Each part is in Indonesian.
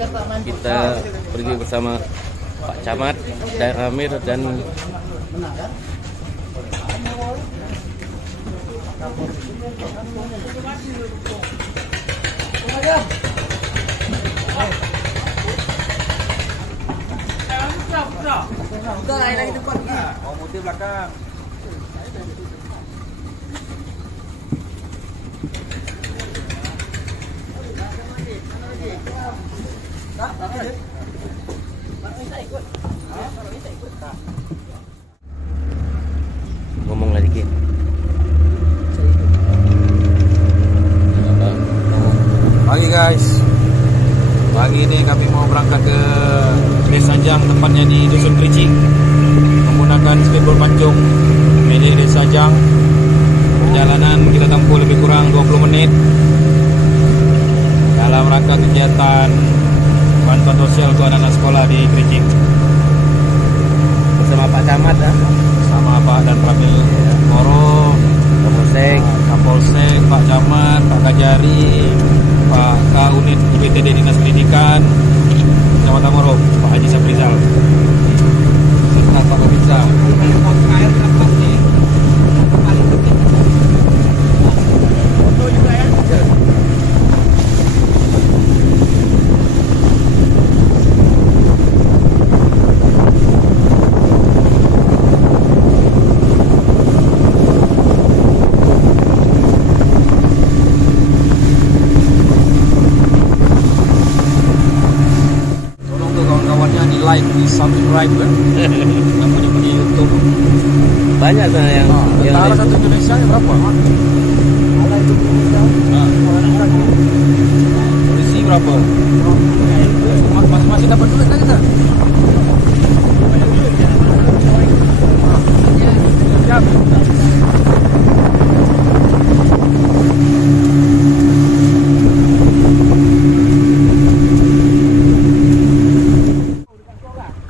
kita pergi bersama Pak Camat, Daerah Amir dan Udah lagi tempat ini. Mau mutir belakang. ngomong lagi dikit. Pagi guys, pagi ini kami mau berangkat ke Desa Jang, tempatnya di Dusun Kerici, menggunakan speedboat pancung milik Desa Jang. Perjalanan kita tempuh lebih kurang 20 menit dalam rangka kegiatan bantuan sosial untuk anak-anak sekolah di Kerici Bersama Pak Camat ya, sama Pak dan Pramil Moro, Kapolsek, Pak Camat, Pak Kajari, Pak Kaunit IPTD Dinas Pendidikan Kecamatan Moro, Pak Haji Saprizal, serta Pak Babinsa. Tolong tuh kawan-kawannya di like, di subscribe kan, yang punya YouTube. banyak sana yang Tentara satu Indonesia yang berapa? Polisi berapa? Masing-masing dapat duit kan kita?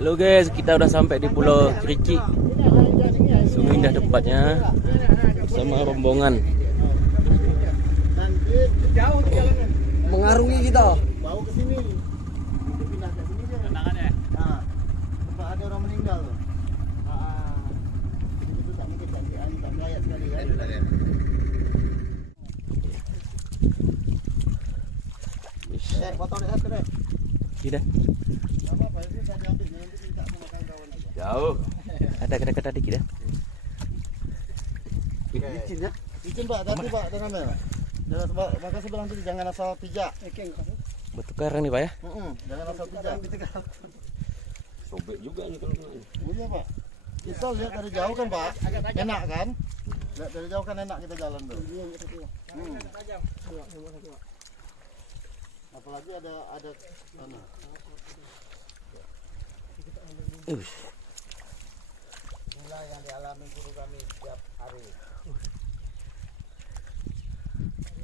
Halo guys, kita udah sampai di Pulau Kerici. Sungguh indah tempatnya bersama rombongan. Mengarungi kita. Bawa ke sini. Itu pindah ke sini dia. Tenangannya. Nah, tempat ada orang meninggal tuh. Itu tak mungkin tak melayat sekali kan. Foto deh satu deh. Tidak Enggak apa-apa, itu saya ambil nanti minta sama kawan-kawan aja. jauh. Ada kata-kata dikit ya. Licin ya? Licin Pak, tadi Pak dengan Mel. Maka saya bilang tadi jangan asal pijak. Bertukaran nih Pak ya. Jangan asal pijak. Sobek juga nih kalau kena. Iya Pak. Kita lihat dari jauh kan Pak, enak kan? Lihat dari jauh kan enak kita jalan tuh. Apalagi ada mana? Inilah yang dialami guru kami setiap hari.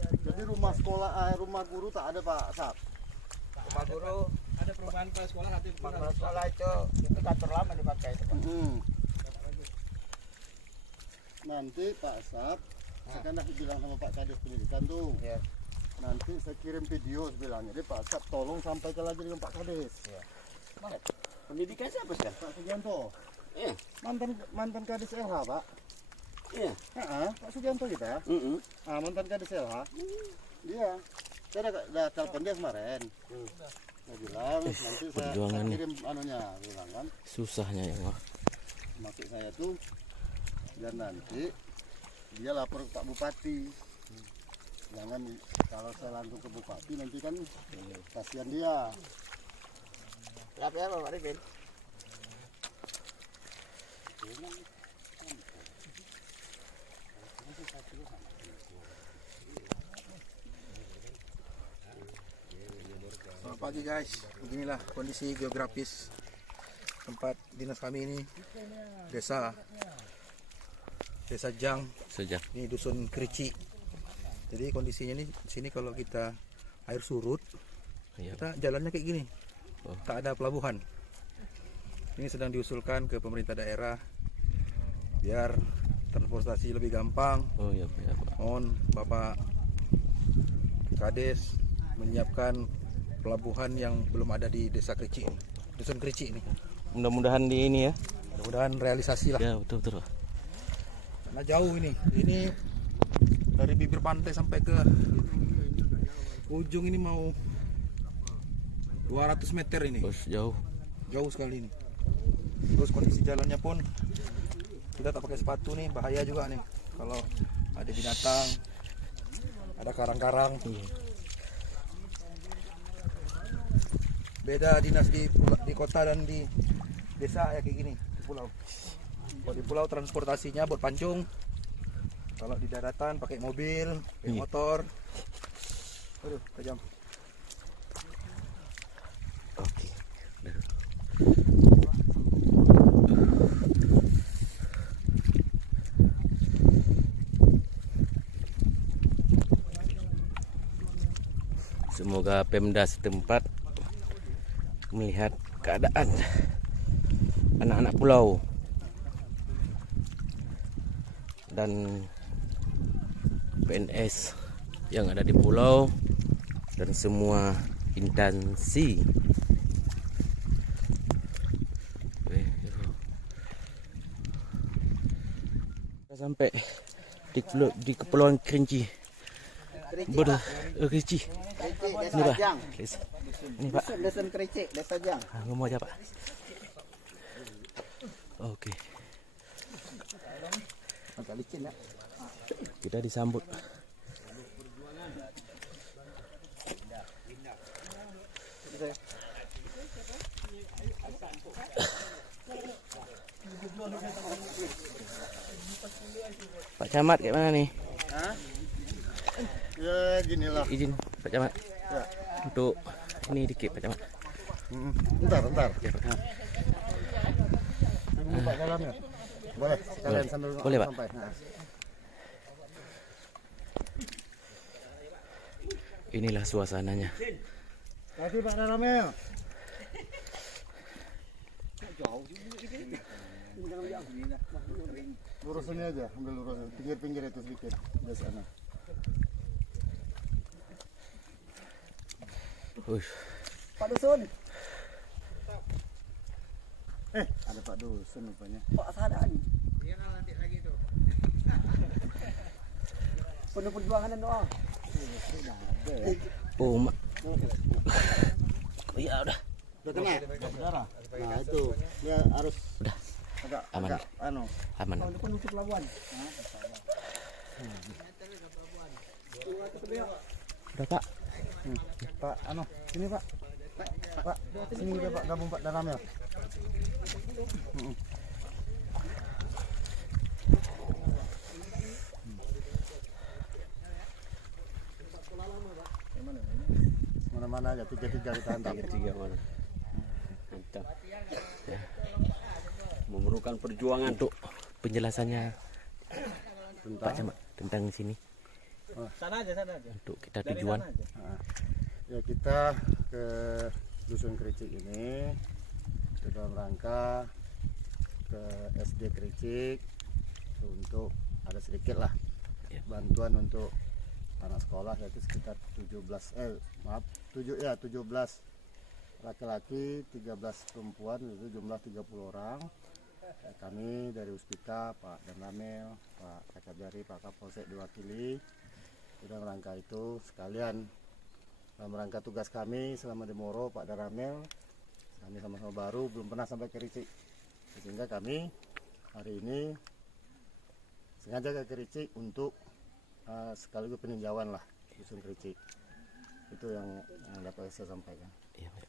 Jadi rumah sekolah, rumah guru tak ada Pak Sap. Rumah guru ada perubahan ke sekolah nanti. Kepala sekolah itu kantor lama dipakai itu Pak. Nanti Pak Sap, saya kan aku bilang sama Pak Kades Pendidikan tuh. Ya. Nanti saya kirim video bilangnya, jadi Pak Sap tolong sampaikan lagi dengan Pak Kades. Pendidikan siapa sih? Pak Sugianto. Iya. Mantan Kades LH Pak. Iya. Pak Sugianto kita. Mantan Kades LH. Dia. Saya udah telepon dia kemarin. Saya bilang nanti saya perjuangannya. kirim anunya, bilang kan. Susahnya ya Pak. Maksud saya tuh dan nanti dia lapor ke Pak Bupati. Jangan kalau saya langsung ke Bupati nanti kan kasihan dia. Lapor apa Pak Rifin? Selamat pagi guys, beginilah kondisi geografis tempat dinas kami ini, desa Jang, Sejak ini dusun Kerici. Jadi kondisinya ini sini kalau kita air surut, ya. kita jalannya kayak gini, tak ada pelabuhan. Ini sedang diusulkan ke pemerintah daerah biar transportasi lebih gampang. Oh iya Pak. Mohon Bapak Kades menyiapkan pelabuhan yang belum ada di Desa Kerici ini, Dusun Kerici ini. Mudah-mudahan di ini ya. Mudah-mudahan realisasi lah. Ya betul. Karena jauh ini dari bibir pantai sampai ke ujung ini mau 200 meter ini. Bos, jauh. Jauh sekali ini. Terus kondisi jalannya pun kita tak pakai sepatu nih, bahaya juga nih kalau ada binatang, ada karang-karang. Beda dinas di kota dan di desa ya kayak gini, di pulau. Kalau di pulau transportasinya buat pancung, kalau di daratan pakai mobil, pakai motor. Aduh, tajam. Oke. Semoga Pemda setempat melihat keadaan anak-anak pulau dan PNS yang ada di pulau dan semua instansi. Kita sampai di Kepulauan Kerinci. Kerinci. Ini Pak. Ini Pak. Dusun Kerici, Desa Jang. Ngomong aja Pak. Oke. Agak licin ya. Kita disambut. Pak Camat kayak mana nih? Ya ginilah. Izin Pak Camat. Ya. Untuk ini dikit Pak Camat. Bentar. Ya, Pak. Buka dalamnya. Boleh, sekalian sambil Boleh, Pak. sampai. Nah. Inilah suasananya. Tadi Pak Daramel. Lurus ini aja, ambil lurus. Pinggir-pinggir itu sedikit di sana. Pak Dusun. Ada Pak Dusun rupanya. Pak Sadaan. Penuh perjuangan dan doa. Oh, Mak. Ya udah. Udah kena? Berdarah. Nah itu dia harus Udah. agak Aman. agak, Aman. Untuk menutup pelabuhan. Udah Pak. Pak sini Pak. Pak sini juga Pak, gabung Pak Daramel. Mana-mana aja, tiga-tiga kita hantar. Tiga mana? Mantap. Ya. Memerlukan perjuangan Untuk penjelasannya Pak Tentang Camat tentang sini. Sana aja. Untuk kita tujuan. ya kita ke Dusun Kerici ini dalam rangka ke SD Kerici untuk ada sedikit lah Ya. bantuan untuk anak sekolah, yaitu sekitar 17 laki-laki 13 perempuan, itu jumlah 30 orang. Kami dari Uspika, Pak Daramel, Pak Kakabjari, Pak Kapolsek diwakili. Dalam rangka itu sekalian dalam rangka tugas kami selama di Moro, Pak Daramel, kami sama-sama baru, belum pernah sampai ke Kerici, sehingga kami hari ini sengaja ke Kerici untuk sekaligus peninjauan lah Dusun Kerici. Itu yang dapat saya sampaikan. Iya, Pak.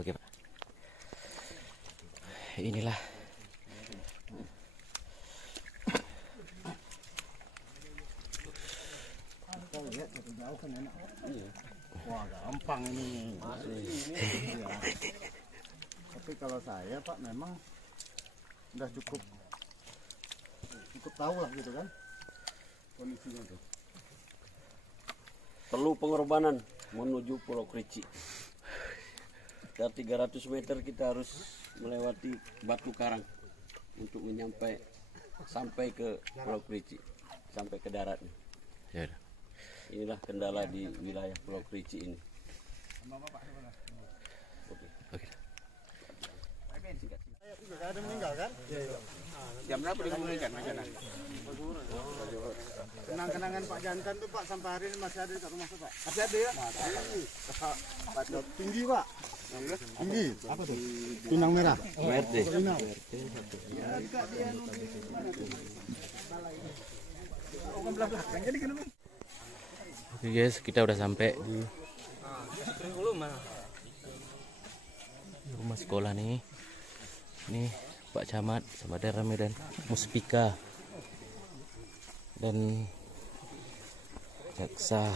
Oke Pak. Inilah Kau lihat dari jauh kan enak. Wah gampang ini. Iya. Tapi kalau saya Pak memang udah cukup tahu lah gitu kan kondisinya tuh. perlu pengorbanan menuju Pulau Kerici. Dari 300 meter kita harus melewati batu karang untuk sampai ke Pulau Kerici, sampai ke daratnya. ya udah. Inilah kendala di wilayah Pulau Kerici ini. Oke. Ada meninggal kan? Jam berapa dimulaikan acara? Kenang-kenangan Pak Jantan tuh Pak sampai hari ini masih ada di rumah tuh Pak. Masih ada ya? Masih. Tinggi Pak. Tinggi. Apa tuh? Pinang merah. WRT. Pinang. Oke guys, kita udah sampai di rumah sekolah nih. Ini Pak Camat sama Rame dan Muspika dan jaksa.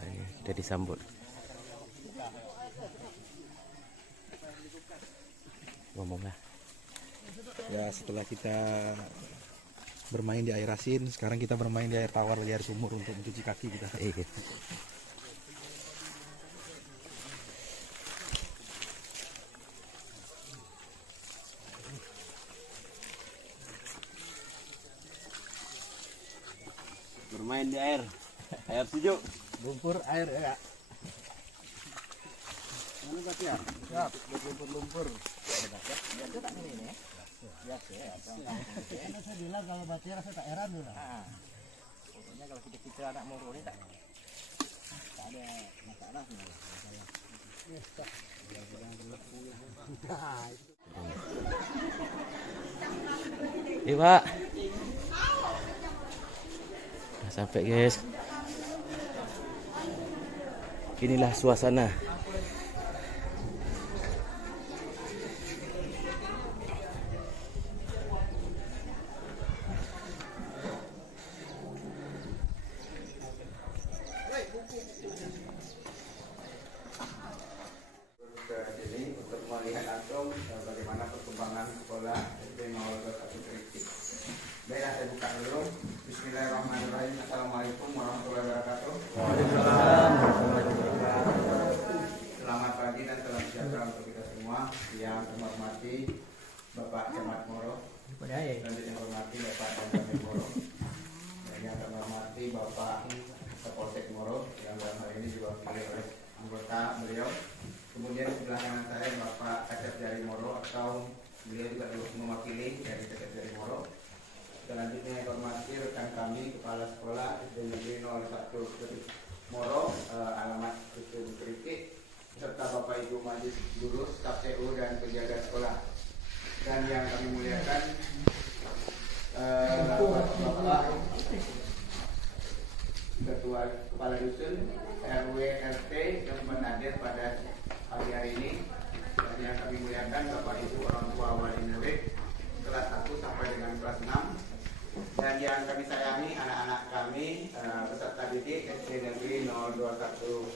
Ayo, kita disambut. Ngomonglah. Ya setelah kita bermain di air asin, sekarang kita bermain di air tawar, di air sumur untuk mencuci kaki kita. Iya. Bermain di air sejuk. Lumpur air ya. Mana Pak ya? Siap, lumpur. Biasa ya. Saya bilang kalau batir saya tak heran dulu. Pokoknya kalau kita anak moro ini tak ada masalah sebenarnya. Iya Pak. Udah sampai guys. Inilah suasana. Ke sini untuk melihat langsung bagaimana perkembangan sekolah SD 021 Krikci. Baiklah, saya buka dulu. Bismillahirrahmanirrahim. Assalamualaikum warahmatullahi wabarakatuh. Selamat pagi dan salam sejahtera untuk kita semua. Yang saya hormati Bapak Camat Moro, dan yang hormati Bapak Camat Moro, dan yang saya hormati Bapak Kapolsek Moro, yang dalam hal ini diwakili oleh anggota beliau. Kemudian sebelah kanan saya Bapak Kacap Jari Moro, atau beliau juga mewakili dari Kacap Jari Moro. Selanjutnya yang hormati rekan kami Kepala Sekolah SD Negeri 01 Moro, alamat Dusun Krikci, serta Bapak Ibu Majelis Gurus, KPU dan penjaga sekolah. Dan yang kami muliakan Bapak Ketua Kepala Dusun, RW, RT yang berhadir pada pagi hari ini. Dan yang kami muliakan Bapak Ibu orang tua wali murid kelas 1 sampai dengan kelas 6. Dan yang kami sayangi anak-anak kami peserta didik SD Negeri 021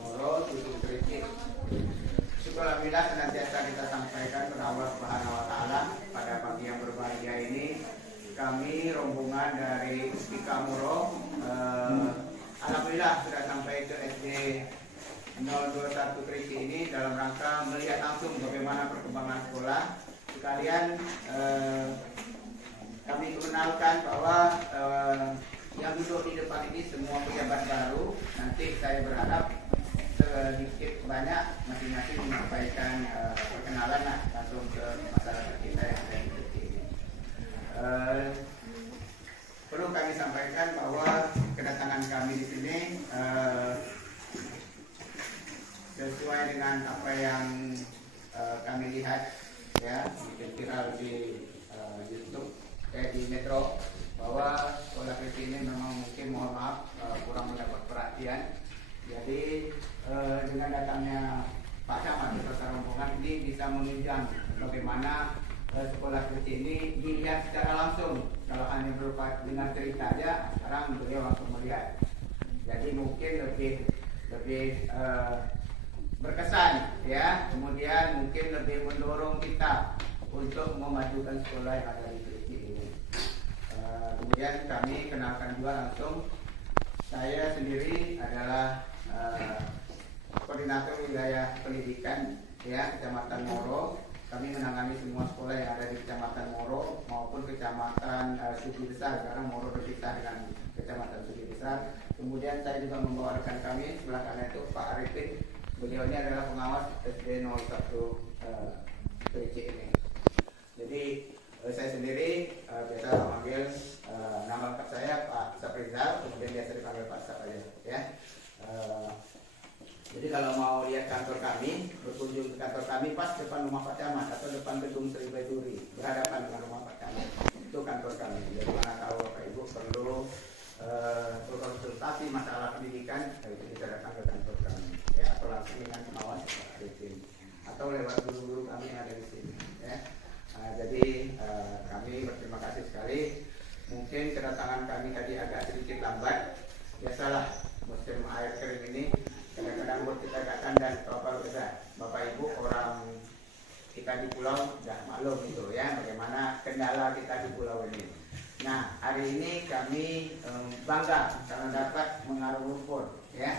Moro, Dusun Krikci. Syukur alhamdulillah senantiasa kita sampaikan kepada Allah Subhanahu wa taala pada pagi yang berbahagia ini. Kami rombongan dari Muspika Moro alhamdulillah sudah sampai ke SD 021 Krikci ini dalam rangka melihat langsung bagaimana perkembangan sekolah. Sekalian kami kenalkan bahwa yang duduk di depan ini semua pejabat baru. Nanti saya berharap sedikit banyak masing-masing menyampaikan perkenalan langsung ke masyarakat kita yang ada di sini. Perlu kami sampaikan bahwa kedatangan kami di sini sesuai dengan apa yang kami lihat ya viral di YouTube, di Metro, bahwa sekolah Krikci ini memang mungkin mohon maaf kurang mendapat perhatian. Jadi dengan datangnya Pak Camat beserta rombongan ini bisa menunjang bagaimana sekolah Krikci ini dilihat secara langsung. Kalau hanya berupa dengan cerita aja, sekarang beliau langsung melihat. Jadi mungkin lebih berkesan ya. Kemudian mungkin lebih mendorong kita untuk memajukan sekolah yang ada di Krikci ini. Kemudian kami kenalkan juga langsung, saya sendiri adalah koordinator wilayah pendidikan ya, Kecamatan Moro. Kami menangani semua sekolah yang ada di Kecamatan Moro maupun Kecamatan Sugi Besar, karena Moro berpisah dengan Kecamatan Sugi Besar. Kemudian saya juga membawa rekan kami sebelah kanan itu Pak Arifin. Beliau ini adalah pengawas SD 01 Kerici ini. Jadi saya sendiri biasa memanggil nama lengkap saya Pak Saprizal, kemudian biasa dipanggil Pak Sap aja, ya. Jadi kalau mau lihat kantor kami, berkunjung ke kantor kami pas depan rumah Pak Camat atau depan gedung Sri Baiduri, berhadapan dengan rumah Pak Camat. Itu kantor kami. Jadi mana tahu Bapak Ibu perlu berkonsultasi masalah pendidikan, itu bisa datang ke kantor kami, ya, atau langsung dengan pengawas Pak Arifin, atau lewat guru-guru kami yang ada di sini, ya. Jadi kami berterima kasih sekali. Mungkin kedatangan kami tadi agak sedikit lambat. Biasalah musim air kering ini kadang-kadang buat kita datang dan Bapak Ibu orang kita di pulau sudah maklum itu, ya, bagaimana kendala kita di pulau ini. Nah, hari ini kami bangga karena dapat mengarungi lumpur, ya.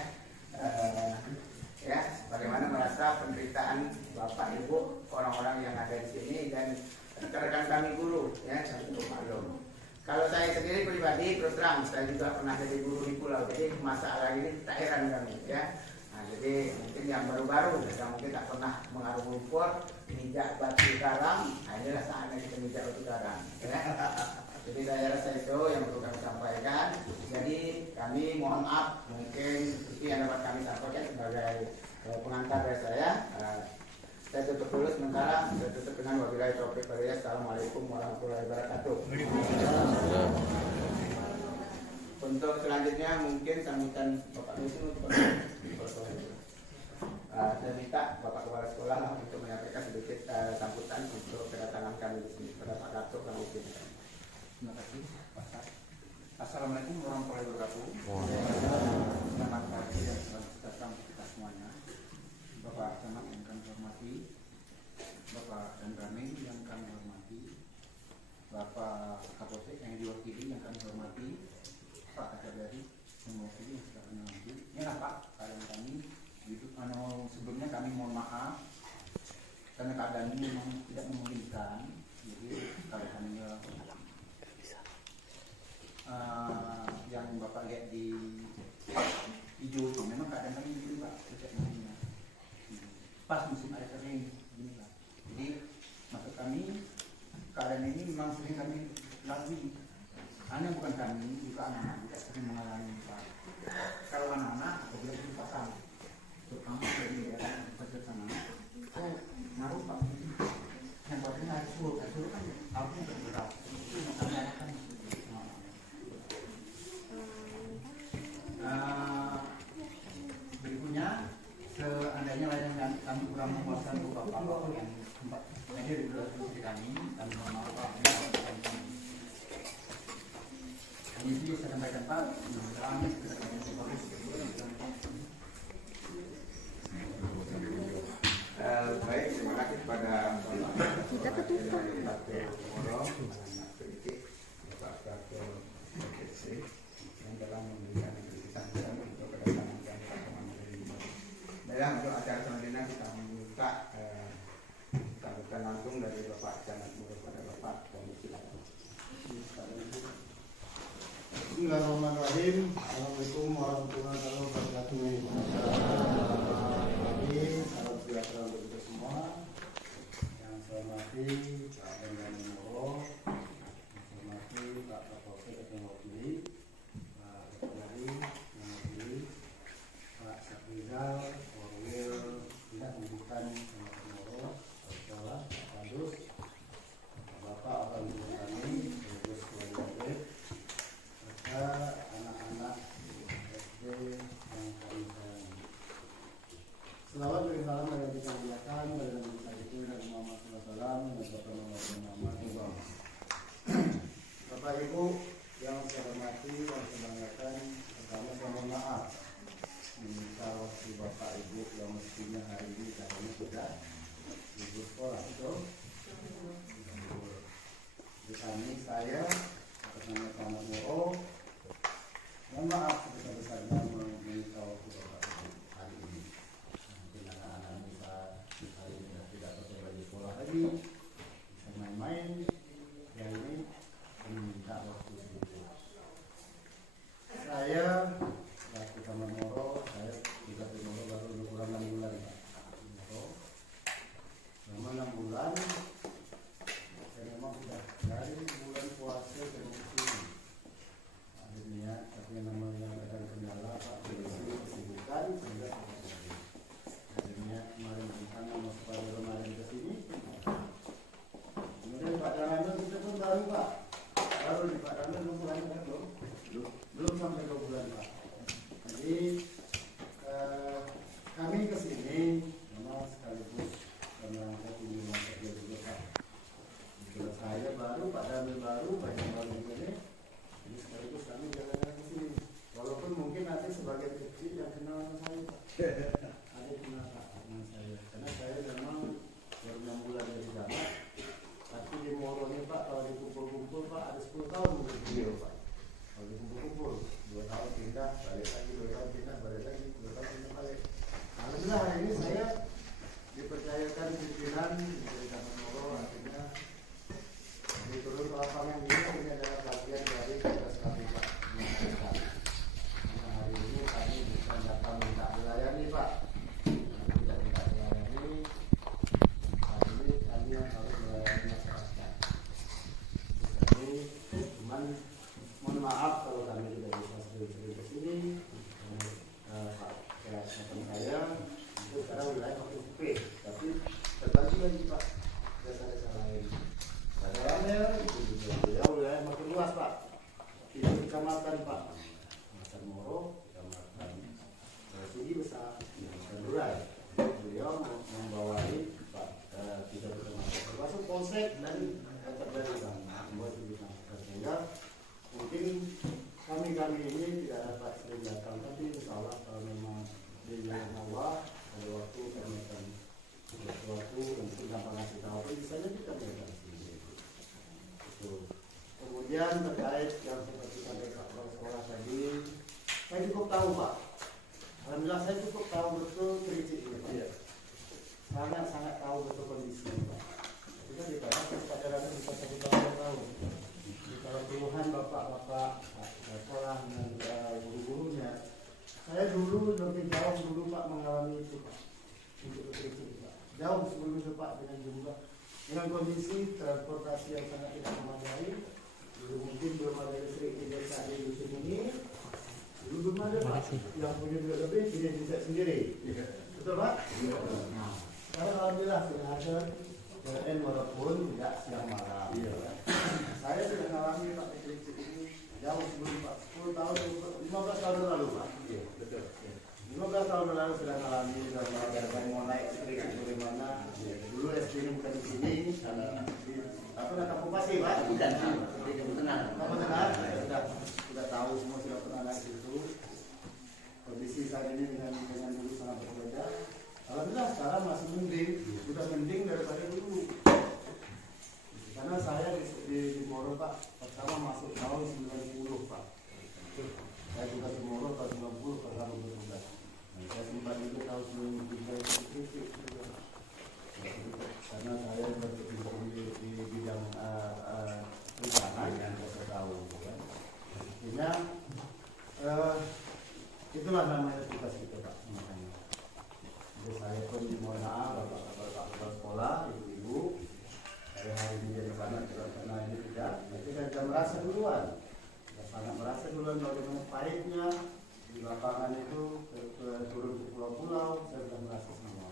Ya, bagaimana merasa penderitaan Bapak Ibu orang-orang yang ada di sini dan rekan kami guru, ya, untuk maklum. Kalau saya sendiri pribadi terus terang, saya juga pernah jadi guru di pulau, jadi masalah ini tak heran kami, ya. Nah, jadi mungkin yang baru-baru, yang mungkin tak pernah mengarungi lumpur, mijak batu karang, nah inilah saatnya kita mijak batu karang, ya. Jadi saya rasa itu yang perlu kami sampaikan. Jadi kami mohon maaf, mungkin itu yang dapat kami sampaikan sebagai pengantar dari saya. Saya tutup dulu sementara. Saya tutup dengan wabillahi taufiq wal hidayah. Assalamualaikum warahmatullahi wabarakatuh. Untuk selanjutnya mungkin sambutan Bapak Wisnu. Saya minta Bapak Kepala Sekolah untuk menyampaikan sedikit sambutan untuk kedatangan kami di sini pada Pak Datuk dan mungkin. Terima kasih, Pak Sap. Assalamualaikum warahmatullahi wabarakatuh. Selamat pagi dan selamat datang kita semuanya. Bapak Camat yang kami hormati, Bapak dan Ramil yang kami hormati, Bapak Kapolsek yang diwakili yang kami hormati, Pak Kacabari yang mewakili yang sudah kami hormati. Inilah Pak keadaan kami. Sebelumnya kami mohon maaf karena keadaan ini memang tidak memungkinkan. Jadi kalau kami yang Bapak lihat di video itu memang keadaan kami begini Pak, pas musim air kering begini Pak. Jadi maksud kami keadaan ini memang sering kami lalui. Hanya bukan kami, juga anak-anak juga sering mengalami Pak. Kalau anak-anak apabila itu pasang, terutama dari daerah pasir sana, naruh Pak. Yang penting harus suruh kan aku bergerak. Kami akan berikutnya, seandainya layanan kami kurang memuaskan untuk Bapak yang tempat hadir di diskusi kami, kami mohon maaf. Ini juga saya sampaikan Pak, kami baik, terima kasih kepada kita ketutup. Yang telah memberikan kesaksian untuk kedatangan kami ke Kemanggiran. Baiklah, untuk acara selanjutnya kita minta sambutan langsung dari Bapak Camat Moro kepada Bapak Komisi. Bismillahirrahmanirrahim. Assalamualaikum warahmatullahi wabarakatuh. Salam sejahtera untuk kita semua. Yang saya hormati Pak Dendani Moro, yang saya hormati Pak Kapolsek yang mewakili, Pak Kepulari yang mewakili, Pak Saprizal, Orwil, tidak membukan Kecamatan Moro, Pak Sekolah, Pak Padus, Bapak orang tua kami, Ibu Sekolah Murid, serta anak-anak SD yang kami sayangi. Selawat dan salam dari kita muliakan dari Nabi Muhammad dan Muhammad SAW dan Bapak Bapak Ibu yang saya hormati dan saya banggakan, pertama saya mohon maaf meminta waktu Bapak Ibu yang mestinya hari ini katanya sudah libur sekolah itu. Di kami saya atas nama Camat Moro mohon maaf sebesar-besarnya meminta waktu Bapak Ibu hari ini. Anak-anak bisa hari SOP, tapi terbagi lagi Pak desa-desa lain. Ada Ramel, itu juga beliau wilayah makin luas Pak. 3 kecamatan Pak, Kecamatan Moro, Kecamatan Sigi Besar, Kecamatan Durai. Beliau membawai Pak 3 kecamatan, termasuk polsek dan Kecamatan membuat sehingga mungkin kami ini tidak dapat sering datang, tapi insya Allah kalau memang di Allah ada waktu kami akan sesuatu dan gampang ngasih tahu, misalnya kita berikan sendiri. Kemudian terkait yang seperti sampai Pak Kepala Sekolah tadi, saya cukup tahu Pak. Alhamdulillah saya cukup tahu betul prinsip ini Pak. Sangat tahu betul kondisi Pak. Kita ditanya kadang-kadang bisa 1 tahun. Kalau puluhan bapak-bapak sekolah dan guru-gurunya, saya dulu lebih jauh dulu Pak mengalami itu Pak. Untuk prinsip Pak. Jauh sebelum itu Pak dengan kondisi transportasi yang sangat tidak memadai. Dulu mungkin belum ada listrik di desa di dusun ini. Dulu belum ada Pak. Yang punya duit lebih punya desa sendiri. Betul Pak? Nah, sekarang alhamdulillah sudah ada PLN walaupun tidak siang malam. Saya sudah mengalami Pak prinsip ini jauh sebelum Pak 10 tahun, 15 tahun lalu Pak. Betul. 15 tahun lalu sudah mengalami dan mau naik listrik bagaimana. Dulu SD ini bukan di sini, apa Kampung Pasir Pak? Bukan. Kampung Tengah. Sudah tahu semua, sudah pernah naik situ. Kondisi saat ini dengan dulu sangat berbeda. Alhamdulillah sekarang masih mending, sudah mending daripada dulu. Karena saya di Moro Pak, pertama masuk tahun 90 Pak. Saya juga di Moro tahun 90 pertama bertugas. Saya sempat juga tahun 93 itu. Karena saya berkecimpung di bidang perencanaan yang saya tahu. Artinya itulah namanya tugas kita Pak. Jadi saya pun dimohon maaf bapak-bapak kepala sekolah, ibu-ibu. Saya hari ini jadi karena ini tidak. Tapi saya sudah merasa duluan. Saya sangat merasa duluan bagaimana pahitnya di lapangan itu turun ke pulau-pulau. Saya sudah merasa semua.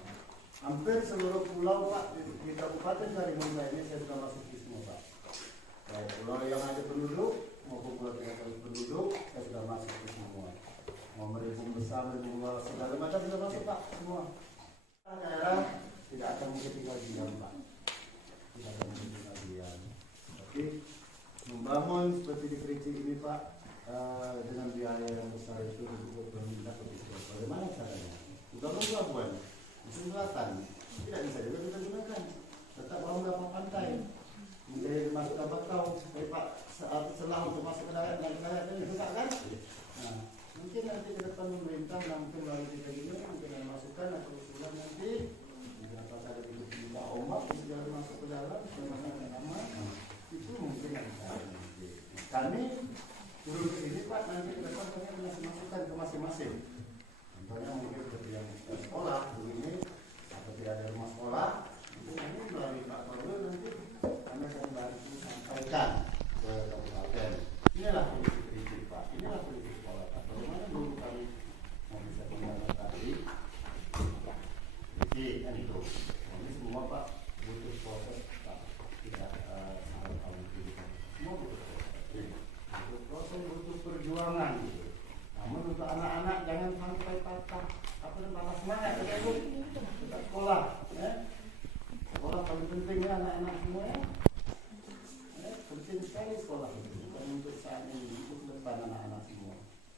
Hampir seluruh pulau Pak di Kabupaten Karimun ini saya sudah masuk di semua Pak. Baik pulau yang ada penduduk maupun pulau tidak ada penduduk saya sudah masuk di semua. Mau merimbung besar, merimbung luar, segala macam sudah masuk Pak semua. Daerah tidak akan mungkin tinggal diam Pak. Tidak akan mungkin tinggal diam. Tapi membangun seperti di Kerinci ini Pak dengan biaya yang besar itu untuk meminta kebijakan. Bagaimana caranya? Membangun pelabuhan musim selatan tidak bisa juga kita gunakan. Tetap bawa beberapa pantai. Mungkin masuk ke Bakau, Pak setelah untuk masuk ke darat dan ke darat ini susah kan? Nah, mungkin nanti ke depan pemerintah mungkin melalui kita ini mungkin ada masukan atau usulan nanti mungkin apa saja tiba-tiba ombak segala masuk ke dalam dengan nama itu mungkin yang kami turun ke sini Pak nanti ke depan kami mengasih masukan ke masing-masing. Contohnya mungkin seperti yang sekolah ini atau tidak ada rumah sekolah mungkin nanti melalui Pak Korwil nanti kami akan bantu sampaikan ke kabupaten. Inilah prinsip Pak, inilah prinsip sekolah Pak. Bagaimana dulu kami mau bisa menggunakan tadi? Jadi kan itu. Ini semua Pak butuh proses Pak. Tidak salah tahun ini. Semua butuh proses. Butuh proses, butuh perjuangan. Gitu. Namun untuk anak-anak jangan sampai patah. Apa yang patah semangat? Kita sekolah. Sekolah paling penting ya anak-anak semua ya. Penting sekali sekolah itu. Bukan untuk saat ini, untuk depan anak-anak semua.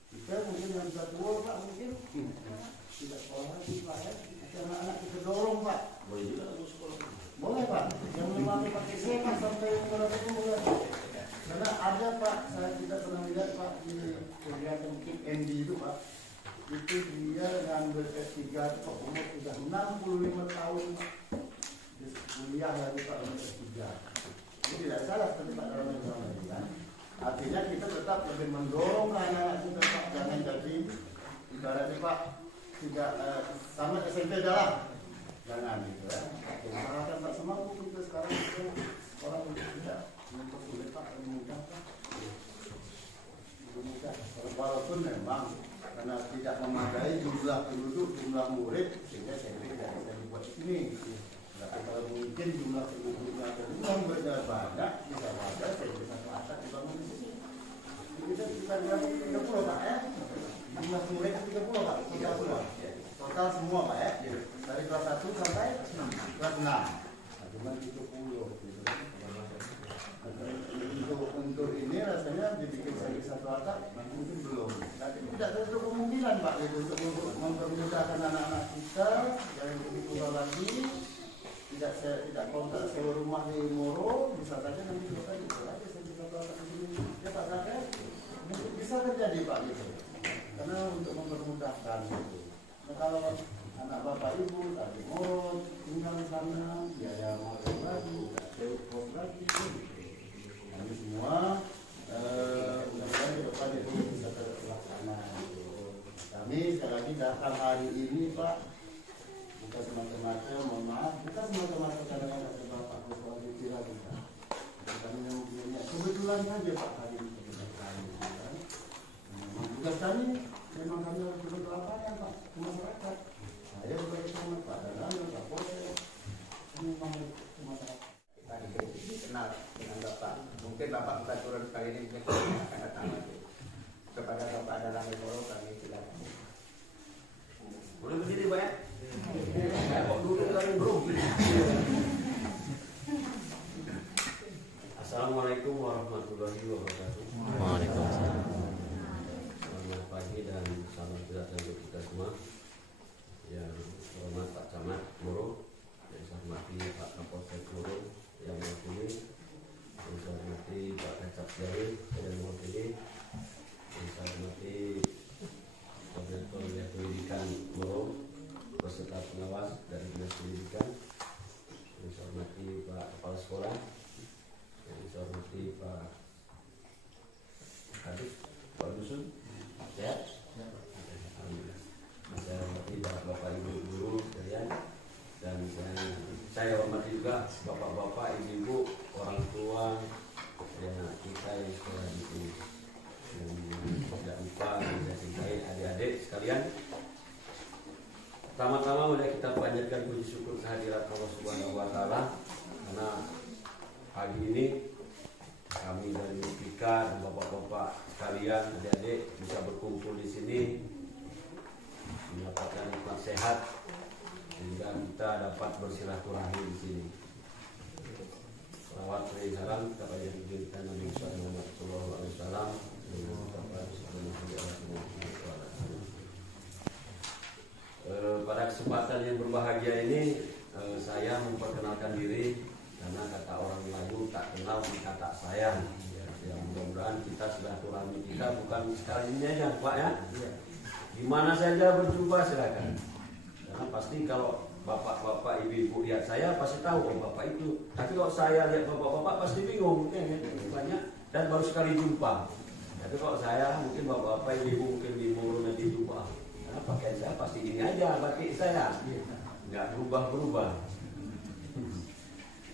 Kita mungkin yang sudah tua Pak mungkin tidak sekolah lagi Pak ya. Nanti anak-anak kita dorong Pak. Boleh juga mau sekolah. Boleh Pak. Yang memang pakai sekolah sampai sekolah itu boleh. Karena ada Pak, saya tidak pernah lihat Pak di kegiatan mungkin ND itu Pak. Itu dia ngambil S3 Pak umur sudah 65 tahun Pak. Kuliah lagi Pak umur S3. Ini tidak salah seperti Pak dalam ini kan. Artinya kita tetap lebih mendorong anak-anak kita Pak jangan jadi ibaratnya Pak tidak sama SMP dalam jangan gitu ya. Masyarakat Pak semua kita sekarang itu sekolah tidak untuk sulit Pak lebih mudah Pak. Lebih mudah. Walaupun memang karena tidak memadai jumlah penduduk, jumlah murid sehingga SMP tidak bisa dibuat sini. Tapi kalau mungkin jumlah penduduknya kurang banyak, bisa ada satu atap dibangun di sini. Kita bilang 30 Pak ya. Jumlah murid 30 Pak, total semua Pak ya. Dari kelas 1 sampai kelas 6. Cuma 70 gitu. Untuk ini rasanya dibikin satu atap mungkin belum. Tapi tidak terlalu kemungkinan Pak gitu, untuk mempermudahkan anak-anak kita yang lebih tua lagi tidak kontak sewa rumah di Moro, bisa saja nanti kita gitu aja satu atap di sini. Ya Pak Kakek, mungkin bisa terjadi Pak gitu. Karena untuk mempermudahkan gitu. Nah, kalau anak bapak ibu tadi Moro tinggal di sana, biaya makan lagi, sewa lagi. Kami semua mudah-mudahan ke depan itu bisa terlaksana. Kami sekali lagi datang hari ini Pak, bukan semata-mata, mohon maaf, kita semata-mata kadang-kadang ke Bapak soal dikira kita. Kami mempunyai kebetulan saja Pak hari ini tugas kami memang kami harus turun ke lapangan Pak, ke masyarakat. Saya sebagai teman Pak Dalam, Pak Polsek, memang ke masyarakat. Kenal dengan Bapak. Mungkin Bapak kita turun kali ini mungkin akan datang lagi. Kepada Bapak dalam Moro kami silakan. Boleh berdiri Pak ya? Kok duduk lagi bro? Assalamualaikum warahmatullahi wabarakatuh. Waalaikumsalam. Selamat pagi dan salam sejahtera untuk kita semua. Yang hormat Pak Camat Moro, yang saya hormati Pak Kapolsek Moro yang mewakili, yang saya hormati Pak Kacap Jari yang mewakili, yang saya hormati Koordinator Wilayah Pendidikan Moro beserta pengawas dari Dinas Pendidikan, yang saya hormati Pak Kepala Sekolah, yang saya hormati Pak Kadif, Pak Dusun, sehat? Alhamdulillah. Saya hormati Bapak Ibu guru sekalian, dan saya hormati juga bapak-bapak, ibu-ibu, orang tua yang kita yang sekolah di sini. Dan tidak lupa saya cintai adik-adik sekalian. Pertama-tama mari kita panjatkan puji syukur kehadirat Allah Subhanahu wa taala karena pagi ini kami dari Mustika dan bapak-bapak sekalian, adik-adik bisa berkumpul di sini mendapatkan nikmat sehat sehingga kita dapat bersilaturahmi di sini. Salawat dan salam kepada yang diberikan Nabi sallallahu alaihi wasallam dengan ucapan pada kesempatan yang berbahagia ini saya memperkenalkan diri karena kata orang Melayu tak kenal kata sayang. Ya, mudah-mudahan kita silaturahmi kita bukan sekali ini aja Pak ya. Gimana saja berjumpa silakan. Karena pasti kalau bapak-bapak, ibu-ibu lihat saya pasti tahu oh bapak itu. Tapi kalau saya lihat bapak-bapak pasti bingung ya, banyak dan baru sekali jumpa. Tapi kalau saya mungkin bapak-bapak, ibu-ibu mungkin di Moro nanti jumpa. Karena pakaian saya pasti ini aja batik saya, nggak berubah-berubah.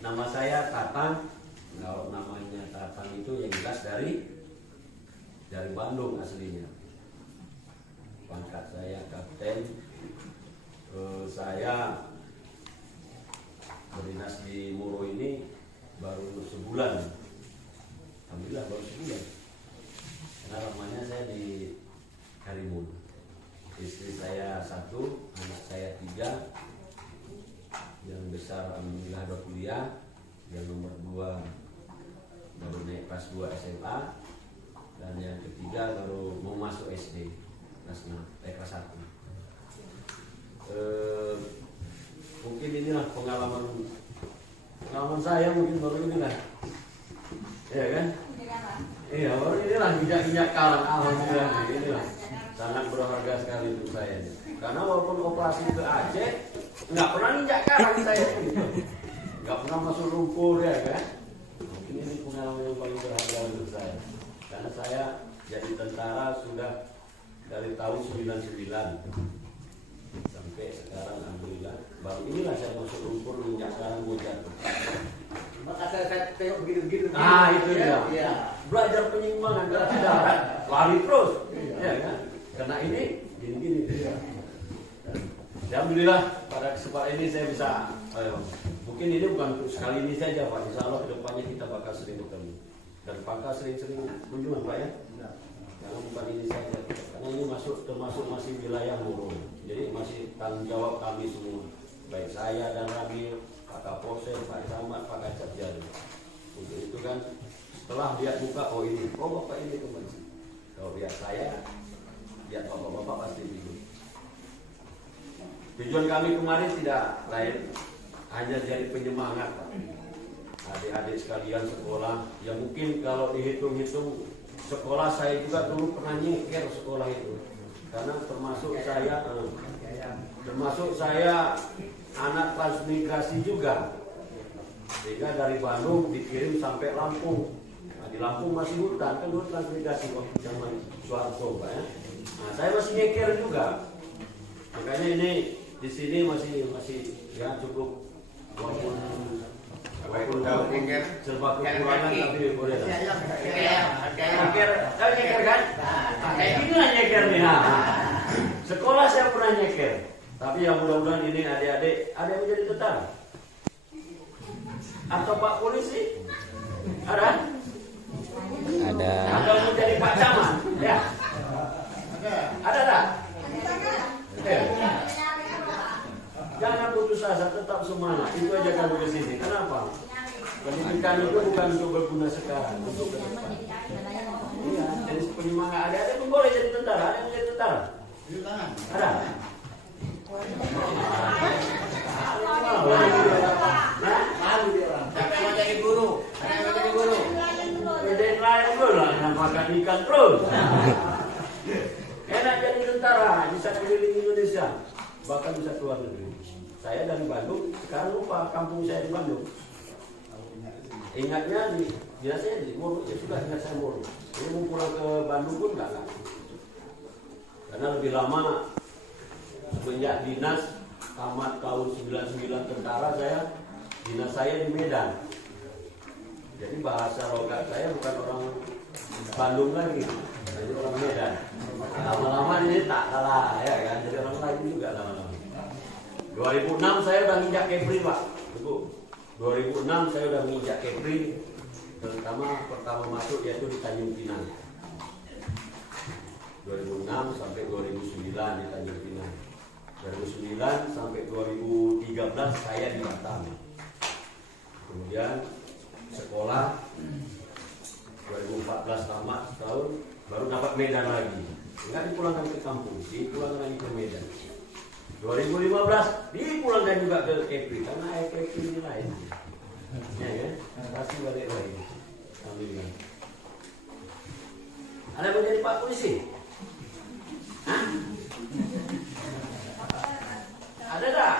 Nama saya Tatang. Kalau namanya Tatang itu yang jelas dari Bandung aslinya. Pangkat saya kapten. Saya berdinas di Moro ini baru sebulan. Alhamdulillah baru sebulan. Karena lamanya saya di Karimun. Istri saya 1, anak saya 3. Yang besar alhamdulillah udah kuliah. Yang nomor 2 baru naik kelas 2 SMA. Dan yang ketiga baru mau masuk SD kelas 1. Mungkin inilah pengalaman saya mungkin baru inilah, ya kan? Iya baru inilah injak karang alhamdulillah inilah sangat berharga sekali untuk saya. Karena walaupun operasi ke Aceh nggak pernah injak karang saya, nggak pernah masuk lumpur ya kan? Mungkin ini pengalaman yang paling berharga untuk saya. Karena saya jadi tentara sudah dari tahun 99 sampai sekarang alhamdulillah baru inilah saya masuk lumpur injak karang jatuh. Maka saya tengok begitu-begitu. Itu dia. Ya. Belajar penyimbangan darat, lari terus, ya kan? Karena ini gini-gini. Alhamdulillah Pak pada kesempatan ini saya bisa mungkin ini bukan untuk sekali ini saja Pak. Insya Allah kedepannya kita bakal sering bertemu dan bakal sering-sering kunjungan Pak ya. Karena bukan ini saja, karena ini termasuk masih wilayah Moro. Jadi masih tanggung jawab kami semua, baik saya dan Rabil, Pak Kapolsek, Pak Camat, Pak Kacap Jari. Untuk itu kan setelah lihat muka, oh ini, oh bapak ini kembali. Kalau lihat saya, lihat bapak-bapak pasti bingung. Tujuan kami kemarin tidak lain, hanya jadi penyemangat Pak. Adik-adik sekalian sekolah, ya mungkin kalau dihitung-hitung sekolah saya juga dulu pernah nyeker sekolah itu, karena termasuk saya anak transmigrasi juga, sehingga dari Bandung dikirim sampai Lampung. Nah, di Lampung masih hutan, kan dulu transmigrasi waktu zaman Soeharto Pak ya. Nah, saya masih nyeker juga, makanya ini di sini masih ya cukup walaupun serba kekurangan tapi boleh lah. Nyeker kan? Kayak gini lah nyeker nih. Sekolah saya pernah nyeker, tapi yang mudah-mudahan ini adik-adik ada yang menjadi tentara atau Pak Polisi ada? Ada. Atau menjadi Pak Camat? Ya. Ada tak? Jangan putus asa, tetap semangat. Itu aja kamu ke sini. Kenapa? Pendidikan itu bukan untuk berguna sekarang, untuk ke depan. Iya, jadi penyemangat. Ada pun boleh jadi tentara, ada yang jadi tentara. Ada. Malu dia orang. Siapa yang mau jadi guru? Ada yang mau jadi guru? Jadi lain dulu lah, makan ikan terus. Enak jadi tentara, bisa keliling Indonesia, bahkan bisa keluar negeri. Saya dari Bandung, sekarang lupa kampung saya di Bandung. Ingatnya biasanya di Moro, ya sudah ingat saya Moro. Ini mau pulang ke Bandung pun enggak. Karena lebih lama semenjak dinas tamat tahun 99 tentara dinas saya di Medan. Jadi bahasa logat saya bukan orang Bandung lagi, jadi orang Medan. Lama-lama ini tak kalah ya kan, jadi orang lain juga lama-lama. 2006 saya udah nginjak Kepri Pak, Ibu. 2006 saya udah nginjak Kepri, terutama pertama masuk yaitu di Tanjung Pinang. 2006 sampai 2009 di Tanjung Pinang. 2009 sampai 2013 saya di Batam. Kemudian sekolah 2014 tamat setahun, baru dapat Medan lagi. Enggak dipulangkan ke kampung, dipulangkan lagi ke Medan. 2015 dipulangkan juga ke Kepri karena Kepri ini lain. Ya kan? Pasti balik lagi. Alhamdulillah. Ada yang menjadi Pak Polisi? Hah? Ada tak?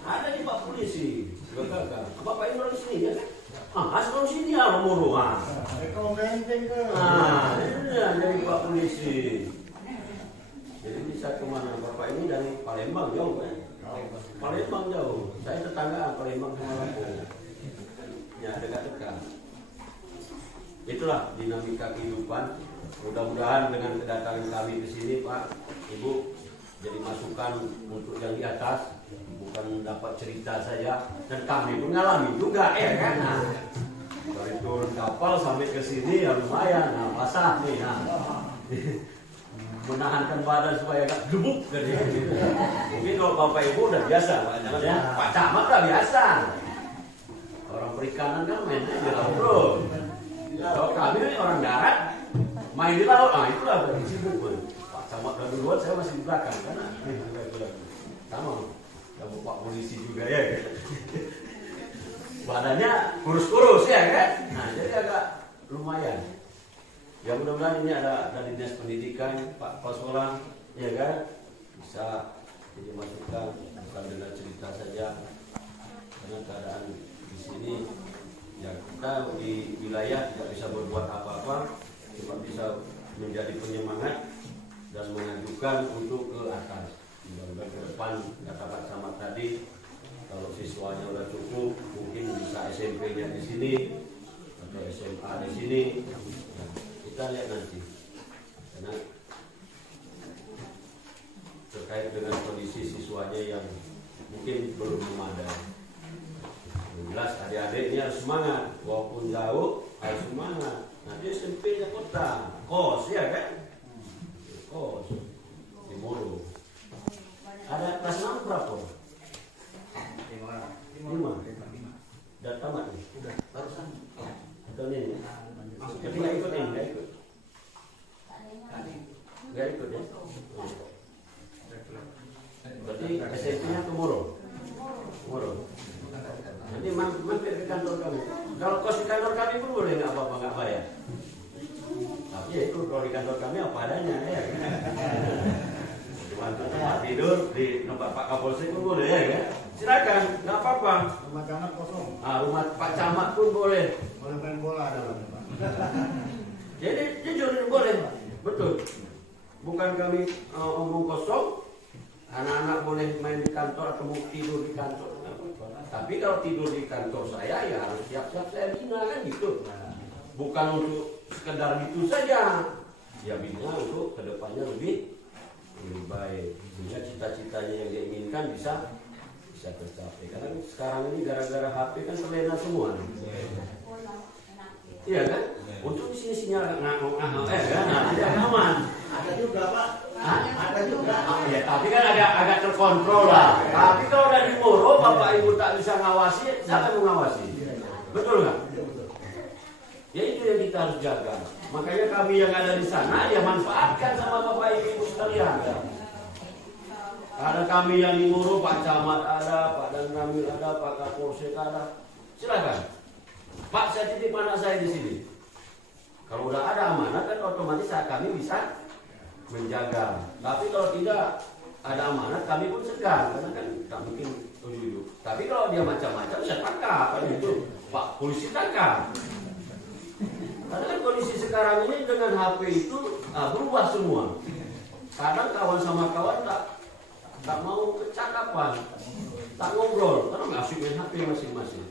Ada di Pak Polisi. Kakak. Bapak ini orang sini ya? Asal sini ya Moro. Ini jadi Pak Polisi. Jadi bisa kemana? Bapak ini dari Palembang jauh kan? Palembang jauh. Saya tetanggaan Palembang sama Lampung. Ya dekat-dekat. Itulah dinamika kehidupan. Mudah-mudahan dengan kedatangan kami ke sini Pak, Ibu, jadi masukan untuk yang di atas, bukan dapat cerita saja, dan kami pun ngalami juga ya kan. Dari turun kapal sampai ke sini ya lumayan, basah nih. Menahankan badan supaya gak gebuk gitu. Mungkin kalau Bapak Ibu udah biasa Pak Camat ya. Pak Camat udah biasa. Orang perikanan kan main di laut bro. Kalau kami ini orang darat main di laut, itulah berarti sibuk. Pak Camat udah duluan, saya masih di belakang karena sama kamu Pak Polisi juga ya kan? Badannya kurus-kurus ya kan? Nah jadi agak lumayan. Ya mudah-mudahan ini ada dari dinas pendidikan, Pak Pasola, ya kan, bisa jadi masukan, bukan dengan cerita saja, karena keadaan di sini, ya kita di wilayah tidak bisa berbuat apa-apa, cuma bisa menjadi penyemangat dan mengajukan untuk ke atas. Mudah-mudahan ke depan kata Pak Camat tadi, kalau siswanya udah cukup, mungkin bisa SMP-nya di sini atau SMA di sini. Kita lihat nanti, karena terkait dengan kondisi siswa aja yang mungkin belum memadai. Yang jelas adik-adik ini harus semangat, walaupun jauh harus semangat. Nanti SMP-nya kota, kos ya kan? Kos di Moro. Ada kelas 6 berapa? 5. Udah tamat nih? Udah, barusan. Atau ini? Tapi nggak ikut nih, nggak ikut. Nggak ikut ya? Berarti SMP-nya ke Moro? Moro. Nanti mampir ke kantor kami. Kalau kos di kantor kami pun boleh nggak apa-apa, nggak bayar. Tapi ya itu kalau di kantor kami apa adanya ya. Cuma tempat tidur di tempat Pak Kapolsek pun boleh ya kan? Silakan, nggak apa-apa. Rumah camat kosong. Rumah Pak Camat pun boleh. Boleh main bola dalamnya, Pak. Jadi jujur boleh, betul. Bukan kami omong kosong. Anak-anak boleh main di kantor atau mau tidur di kantor. Tapi kalau tidur di kantor saya ya harus siap-siap saya bina kan gitu. Bukan untuk sekedar gitu saja. Ya bina untuk kedepannya lebih baik. Sehingga cita-citanya yang dia inginkan bisa tercapai. Karena sekarang ini gara-gara HP kan terlena semua. Iya kan? Untuk sini-sini ngangong-ngangong kan? Tidak aman. Ada juga Pak. Ada juga. Ya, tapi kan agak terkontrol lah. Tapi kalau udah di Moro, Bapak Ibu tak bisa ngawasi, siapa yang mengawasi? Betul nggak? Ya itu yang kita harus jaga. Makanya kami yang ada di sana, ya manfaatkan sama Bapak Ibu sekalian. Ada kami yang di Moro, Pak Camat ada, Pak Dan Ramil ada, Pak Kapolsek ada. Silakan. Pak, saya titip anak saya di sini. Kalau udah ada amanah kan otomatis kami bisa menjaga. Tapi kalau tidak ada amanat kami pun segan karena kan tak mungkin tujuh. Tapi kalau dia macam-macam saya tangkap kan itu Pak polisi tangkap. Karena kan kondisi sekarang ini dengan HP itu berubah semua. Kadang kawan sama kawan tak mau kecakapan, tak ngobrol karena nggak asik main HP masing-masing.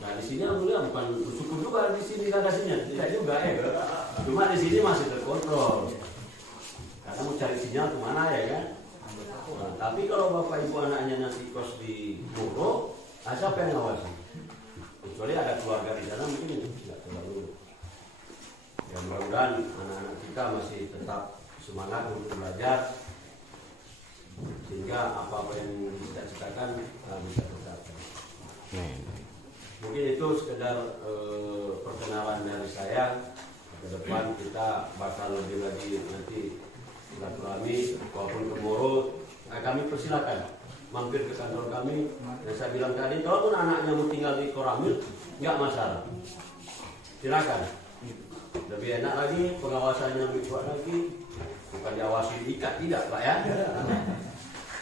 Nah di sini alhamdulillah bukan bersyukur juga di sini bagasinya tidak juga ya. Cuma di sini masih terkontrol. Karena mau cari sinyal kemana ya kan? Nah, tapi kalau bapak ibu anaknya nanti kos di Moro, siapa yang ngawasi? Kecuali ada keluarga di sana mungkin tidak terlalu. Ya mudah-mudahan anak-anak kita masih tetap semangat untuk belajar sehingga apa-apa yang dicita-citakan bisa tercapai. Mungkin itu sekedar perkenalan dari saya. Ke depan kita bakal lebih lagi nanti silaturahmi walaupun ke Moro, kami persilakan mampir ke kantor kami. Dan saya bilang tadi, kalaupun anaknya mau tinggal di Koramil, nggak masalah. Silakan. Lebih enak lagi, pengawasannya lebih kuat lagi. Bukan diawasi diikat, tidak Pak ya.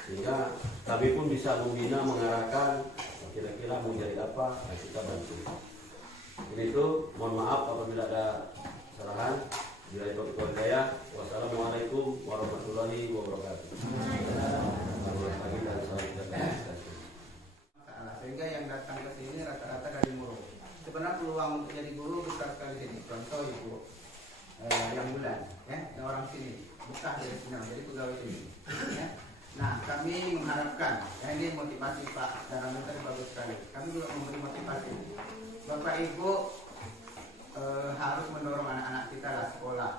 Sehingga kami pun bisa membina, mengarahkan kira-kira mau jadi apa, kita bantu. Ini itu, mohon maaf apabila ada kesalahan. Bila itu hidayah. Wassalamualaikum warahmatullahi wabarakatuh. Selamat pagi dan salam. Sehingga yang datang ke sini rata-rata dari Moro. Sebenarnya peluang untuk jadi guru besar sekali sini. Contoh ibu yang bulan, ya, yang orang sini, bukan dari sini, jadi pegawai sini. Ya. Nah, kami mengharapkan, ya ini motivasi Pak Dalam tadi bagus sekali. Kami juga memberi motivasi. Bapak Ibu harus mendorong anak-anak kita lah sekolah.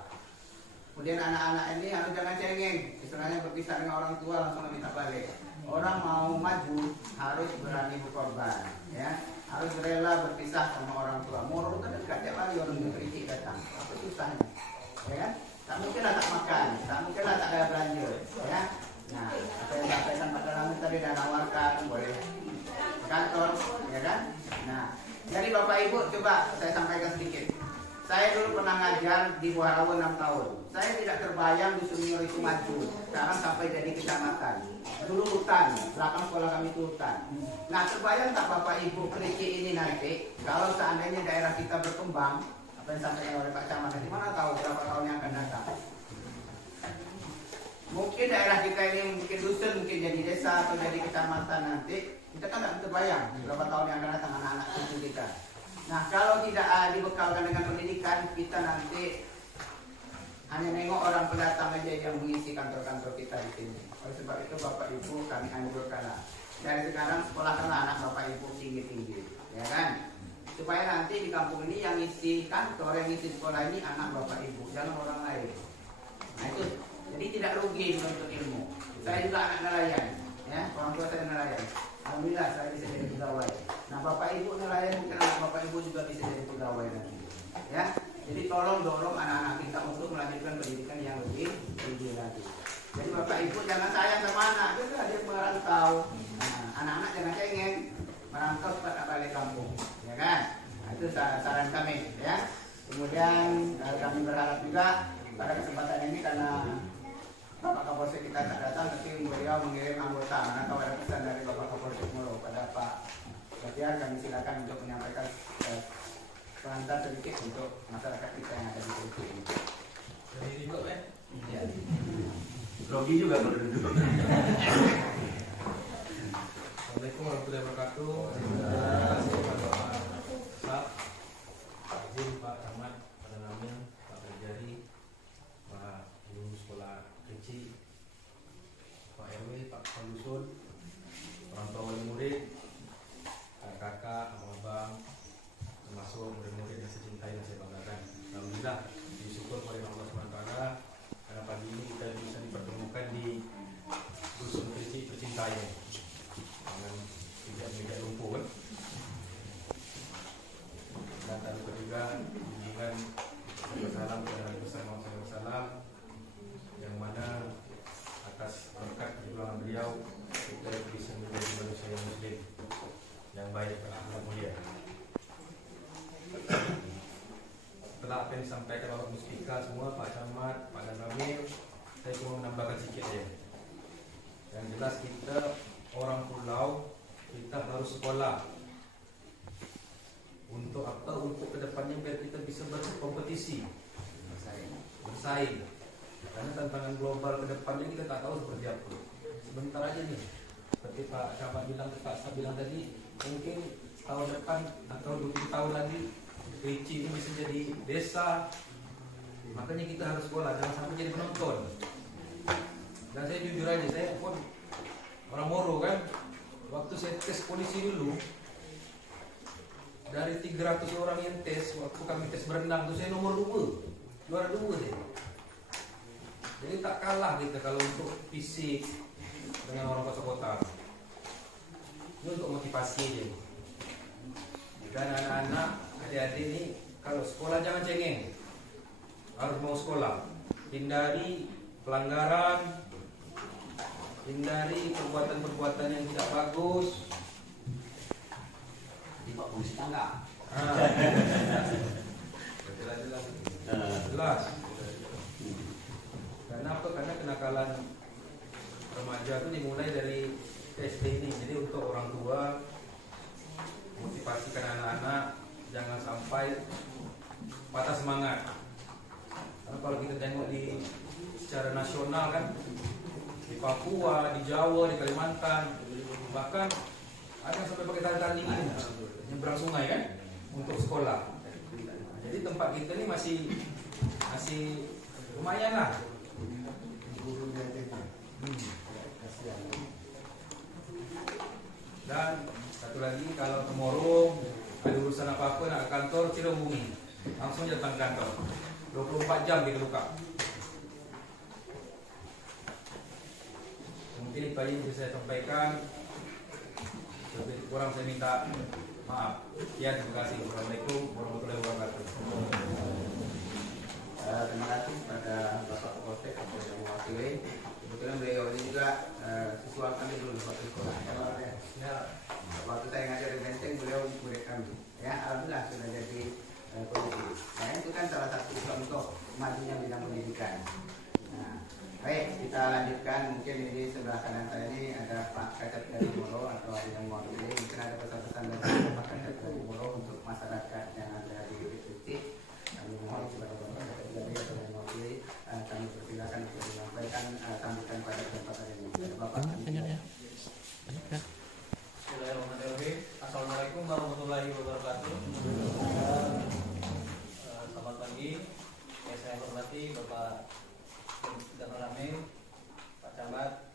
Kemudian anak-anak ini harus jangan cengeng, istilahnya berpisah dengan orang tua langsung minta balik. Orang mau maju harus berani berkorban, ya, harus rela berpisah sama orang tua. Moro kan dekat tiap hari orang Kerici datang, apa susahnya, ya kan? Tak mungkinlah tak makan, tak mungkinlah tak ada belanja, ya. Nah, apa yang disampaikan Pak Dalam tadi dan nawarkan boleh kantor, ya kan? Nah. Jadi Bapak Ibu coba saya sampaikan sedikit. Saya dulu pernah ngajar di Buahrawa 6 tahun. Saya tidak terbayang di Sumio itu maju. Sekarang sampai jadi kecamatan. Dulu hutan, 8 sekolah kami itu hutan. Nah terbayang tak Bapak Ibu Kerici ini nanti, kalau seandainya daerah kita berkembang, apa yang disampaikan oleh Pak Camat, nanti mana tahu berapa tahun yang akan datang. Mungkin daerah kita ini mungkin dusun, mungkin jadi desa atau jadi kecamatan nanti. Kita kan tidak terbayang berapa tahun yang akan datang anak-anak cucu kita. Nah kalau tidak dibekalkan dengan pendidikan, kita nanti hanya nengok orang pendatang aja yang mengisi kantor-kantor kita di sini. Oleh sebab itu Bapak Ibu kami anjurkanlah dari sekarang sekolahkanlah anak Bapak Ibu tinggi-tinggi, ya kan? Supaya nanti di kampung ini yang isi kantor, yang isi sekolah ini anak Bapak Ibu, jangan orang lain. Nah itu, jadi tidak rugi menuntut ilmu. Saya juga anak nelayan, ya, orang tua saya nelayan. Alhamdulillah saya bisa jadi pegawai. Nah Bapak Ibu nelayan, mungkin anak Bapak Ibu juga bisa jadi pegawai nanti, ya. Jadi tolong dorong anak-anak kita untuk melanjutkan pendidikan yang lebih tinggi lagi. Jadi Bapak Ibu jangan sayang sama anak, kita dia merantau. Nah, anak-anak jangan cengeng, merantau cepat balik kampung, ya kan? Nah, itu saran kami, ya. Kemudian kami berharap juga pada kesempatan ini karena Bapak Kapolsek kita tak datang, tapi beliau mengirim anggota. Mana kalau ada pesan dari Bapak Kapolsek Moro pada Pak Batiar, kami silakan untuk menyampaikan pengantar sedikit untuk masyarakat kita yang ada di Turki ini. Jadi duduk ya. Ya. Grogi juga kalau duduk. Assalamualaikum warahmatullahi wabarakatuh. Terima kasih kepada Pak Sab, Pak Izin, Pak Camat, Pak Namil, Pak Berjari, Pak Guru Sekolah Kecil, Pak RW, Pak Pendusun, orang tua wali murid, kakak, abang-abang, termasuk murid-murid yang saya cintai dan saya banggakan. Alhamdulillah, disyukur oleh Allah SWT karena pagi ini kita bisa dipertemukan di Dusun Kecil Percintaian dengan meja lumpur. Dan tadi juga bimbingan salam kepada Nabi SAW yang mana atas berkat perjuangan beliau kita bisa menjadi manusia yang muslim yang baik berakhlak mulia. Setelah apa yang disampaikan Bapak Muspika semua, Pak Camat, Pak Danramil, saya cuma menambahkan sedikit ya. Yang jelas kita orang pulau, kita harus sekolah. Untuk apa? Untuk kedepannya biar kita bisa berkompetisi, bersaing. Karena tantangan global kedepannya kita tak tahu seperti apa. Sebentar aja nih, seperti Pak Camat bilang, Pak Sab bilang tadi, mungkin tahun depan atau 20 tahun lagi Kecil ini bisa jadi desa. Makanya kita harus sekolah, jangan sampai jadi penonton. Dan saya jujur aja, saya pun orang Moro kan. Waktu saya tes polisi dulu, dari 300 orang yang tes, waktu kami tes berenang tuh saya nomor 2, juara 2 deh. Jadi tak kalah kita kalau untuk fisik dengan orang kota-kota. Ini untuk motivasi aja. Dan anak-anak, adik-adik ini kalau sekolah jangan cengeng, harus mau sekolah. Hindari pelanggaran, hindari perbuatan-perbuatan yang tidak bagus. Di Pak Polisi tangga. Jelas. Karena apa? Karena kenakalan remaja itu dimulai dari SD ini. Jadi untuk orang tua motivasikan anak-anak jangan sampai patah semangat. Karena kalau kita tengok di secara nasional kan, di Papua, di Jawa, di Kalimantan, bahkan ada yang sampai pakai tali-tali nyebrang sungai kan untuk sekolah. Jadi tempat kita ini masih lumayan lah. Dan satu lagi, kalau tomorrow ada urusan apa-apa nak ke kantor, tidak hubungi, langsung datang ke kantor. 24 jam kita buka. Mungkin itu aja yang bisa saya sampaikan. Lebih kurang saya minta maaf. Ya, terima kasih. Assalamualaikum warahmatullahi wabarakatuh. Terima kasih kepada Bapak Kapolsek yang mewakili. Kebetulan beliau ini juga siswa kami dulu waktu sekolah. Waktu saya ngajar di Benteng, beliau murid kami. Ya, alhamdulillah sudah jadi polisi. Nah, itu kan salah satu contoh majunya bidang pendidikan. Nah, baik, kita lanjutkan. Mungkin ini sebelah kanan saya ini ada Pak Kacap dari Moro atau ada yang mewakili. Mungkin ada pesan-pesan dari Pak Kacap dari Moro untuk masyarakat yang ada di titik. Kami mohon kepada Bapak Kacap dari atau yang mewakili, kami persilakan untuk menyampaikan sambutan pada kesempatan ini. Bapak. Bismillahirrahmanirrahim. Assalamualaikum warahmatullahi wabarakatuh. Selamat pagi. Saya hormati Bapak Danramil, Pak Camat,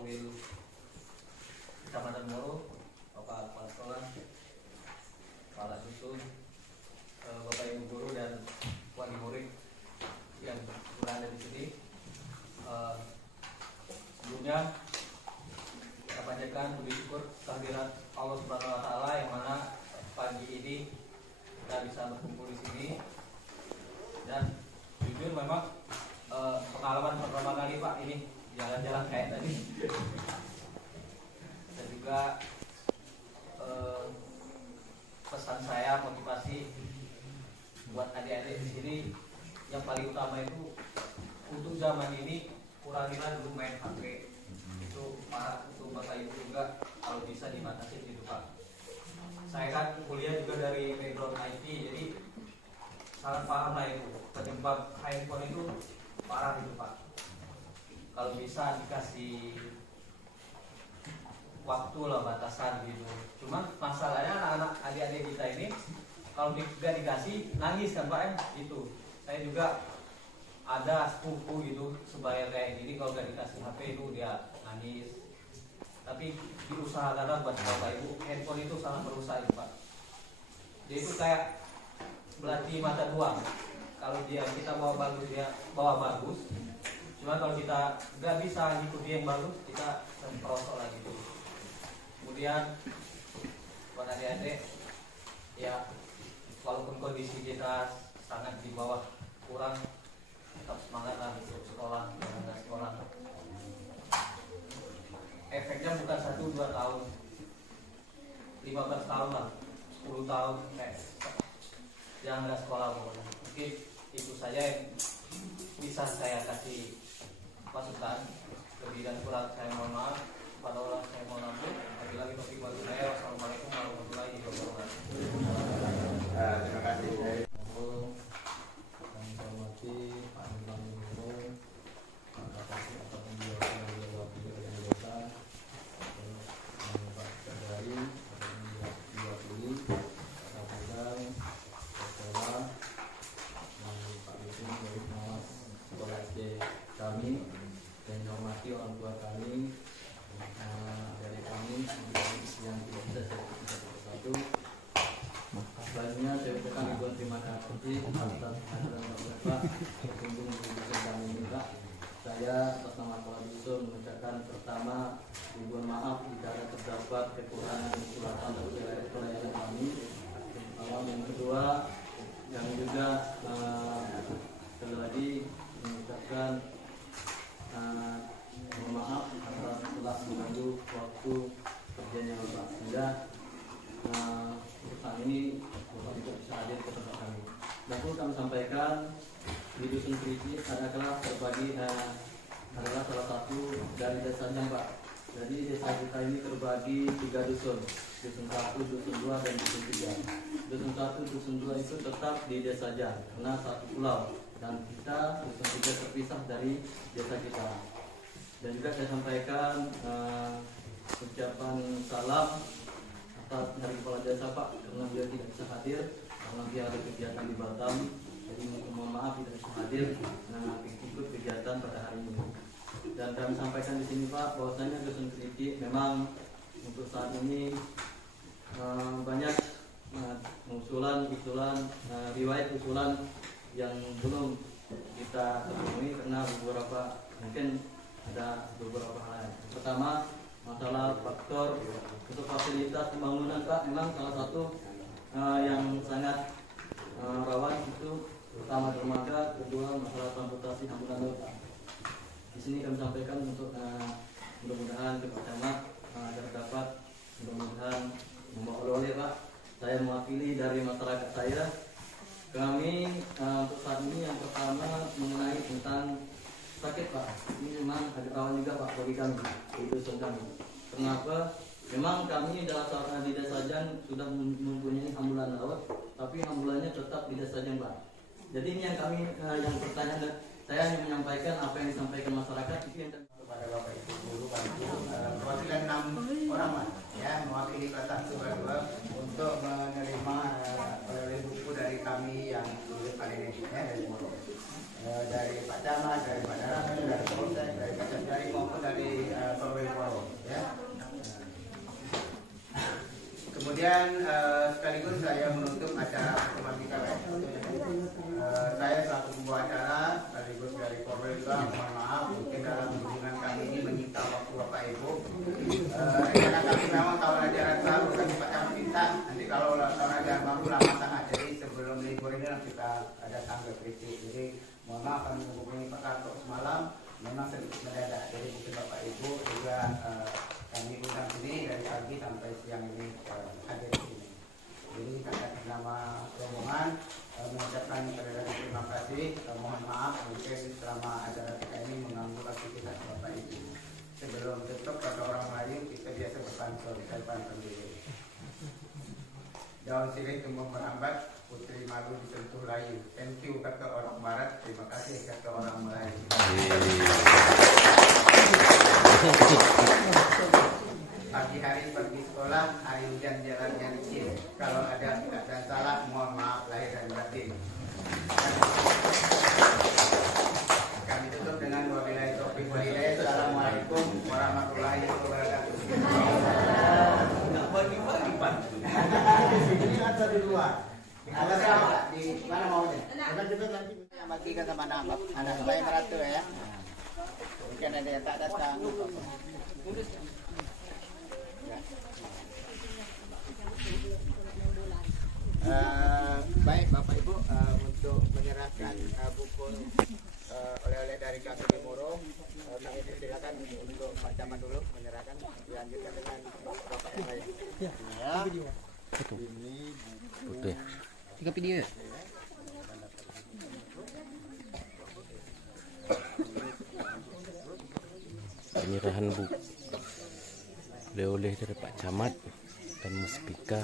Korwil Kecamatan Moro, Bapak Kepala Sekolah, Kepala Dusun, Bapak Ibu Guru dan wali murid yang sudah ada di sini. Sebelumnya kita panjatkan puji syukur kehadirat Allah Subhanahu Wa Taala yang mana pagi ini kita bisa berkumpul di sini. Dan jujur memang pengalaman pertama kali Pak ini jalan-jalan kayak tadi. Dan juga pesan saya, motivasi buat adik-adik di sini yang paling utama itu untuk zaman ini kurangilah dulu main HP. Itu parah untuk Bapak Ibu juga, kalau bisa dibatasi gitu Pak. Saya kan kuliah juga dari background IT, jadi sangat paham lah itu penyebab handphone itu parah gitu Pak. Kalau bisa dikasih waktu lah, batasan gitu. Cuman masalahnya anak-anak adik-adik kita ini kalau tidak dikasih nangis kan Pak gitu. Saya juga ada sepupu gitu sebaya kayak gini, kalau gak dikasih HP itu dia nangis. Tapi diusahakan buat Bapak Ibu, handphone itu sangat merusak itu Pak. Dia itu kayak belati mata dua. Kalau kita bawa bagus, dia bawa bagus. Cuma kalau kita nggak bisa ikuti yang bagus, kita semprosok lagi gitu. Kemudian buat adik-adik, ya walaupun kondisi kita sangat di bawah kurang, tetap semangat lah untuk sekolah, bangga sekolah. Efeknya bukan 1-2 tahun, 15 tahun lah, 10 tahun, jangan nggak sekolah pokoknya. Mungkin itu saja yang bisa saya kasih masukan. Lebih dan kurang saya mohon maaf. Pada Allah saya mohon ampun. Apabila kita bagi saya, wassalamualaikum warahmatullahi wabarakatuh. Terima kasih. Kami hormati Pak Bintang Guru, Pak Kapolsek atau penjualan dari wakil desa, terus Pak Kadari, diwakili Pak Kapolsek, sekolah, dan Pak Dusun dari pengawas sekolah SD kami, dan hormati orang tua kami, dari kami yang tidak bisa saya sebutkan satu. Selanjutnya saya ucapkan ribuan terima kasih atas kehadiran Bapak berkunjung di dusun kami ini Pak. Saya atas nama Kepala Dusun mengucapkan pertama ribuan maaf jika terdapat kekurangan dan kesalahan dalam pelayanan kami. Yang kedua, yang juga sekali lagi mengucapkan mohon maaf atas telah mengganggu waktu kerjanya Bapak. Sehingga perusahaan ini Bapak tidak bisa hadir ke tempat kami. Dan perlu kami sampaikan di Dusun Kriki adalah terbagi adalah salah satu dari desanya Pak. Jadi desa kita ini terbagi 3 dusun, dusun 1, dusun 2, dan dusun 3. Dusun 1, dusun 2 itu tetap di desa saja karena satu pulau, dan kita dusun 3 terpisah dari desa kita. Dan juga saya sampaikan ucapan salam dari Kepala Desa Pak, karena beliau tidak bisa hadir karena dia ada kegiatan di Batam. Jadi mohon maaf tidak bisa hadir karena ikut kegiatan pada hari ini. Dan kami sampaikan di sini Pak, bahwasanya Dusun Kriki memang untuk saat ini banyak usulan riwayat usulan yang belum kita temui karena beberapa mungkin ada beberapa hal. Pertama, masalah faktor untuk fasilitas pembangunan Pak, memang salah satu yang sangat rawan itu pertama dermaga, kedua masalah transportasi ambulan laut Pak. Di sini kami sampaikan untuk mudah-mudahan ke Pak Camat agar dapat mudah-mudahan membawa oleh Pak. Saya mewakili dari masyarakat saya. Kami untuk saat ini yang pertama mengenai tentang sakit Pak. Ini memang agak rawan juga Pak bagi kami di dusun kami. Kenapa? Memang kami dalam saat di desa Jan sudah mempunyai ambulan laut, tapi ambulannya tetap di desa Jan Pak. Jadi ini yang kami yang pertanyaan, saya hanya menyampaikan apa yang disampaikan masyarakat. Itu yang kepada Bapak Ibu Guru perwakilan 6 orang Mas, ya, mewakili kelas 1 dan 2 untuk menerima oleh buku dari kami yang di depan ini, ya, dari Moro. Dari Pak Camat, dari Pak Darat, dari Polsek, dari Pak Jari maupun dari Korwil Kemudian sekaligus saya menutup acara pertemuan kita. Saya selaku pembawa acara sekaligus dari Polres juga mohon maaf mungkin dalam kunjungan kami ini menyita waktu Bapak Ibu. Karena kami memang tahun ajaran baru kan Pak Camat minta nanti kalau tahun ajaran baru lama sangat, jadi sebelum libur ini kita ada tanggal kritik. Jadi mohon maaf kami menghubungi Pak Karto semalam memang sedikit mendadak, jadi mungkin Bapak Ibu juga kami undang sini dari pagi sampai siang ini hadir di sini. Jadi atas nama rombongan mengucapkan terima kasih, mohon maaf mungkin selama acara kita ini mengganggu aktivitas Bapak Ibu. Sebelum tutup kata orang Melayu kita biasa berpantun, saya pantun dulu. Daun sirih tumbuh merambat, putri malu disentuh layu. Thank you kata orang Barat, terima kasih kata orang Melayu. Pagi hari pergi sekolah, hari hujan jalannya licin. Kalau ada tidak dan salah, mohon maaf lahir dan batin. Kami tutup dengan wabillahi taufiq wal hidayah. Assalamualaikum warahmatullahi wabarakatuh. Bagi-bagi pantun. Ini ada di luar. Ada sama di mana maunya? Kita nanti bagikan sama anak saya beratur ya. Mungkin ada yang tak datang. Baik Bapak Ibu, untuk menyerahkan buku oleh-oleh dari kami di Moro, kami silakan untuk Pak Camat dulu menyerahkan, dilanjutkan dengan Bapak yang lain. Ya. Ini Foto ya. 3 video. Penyerahan buku oleh-oleh dari Pak Camat dan Muspika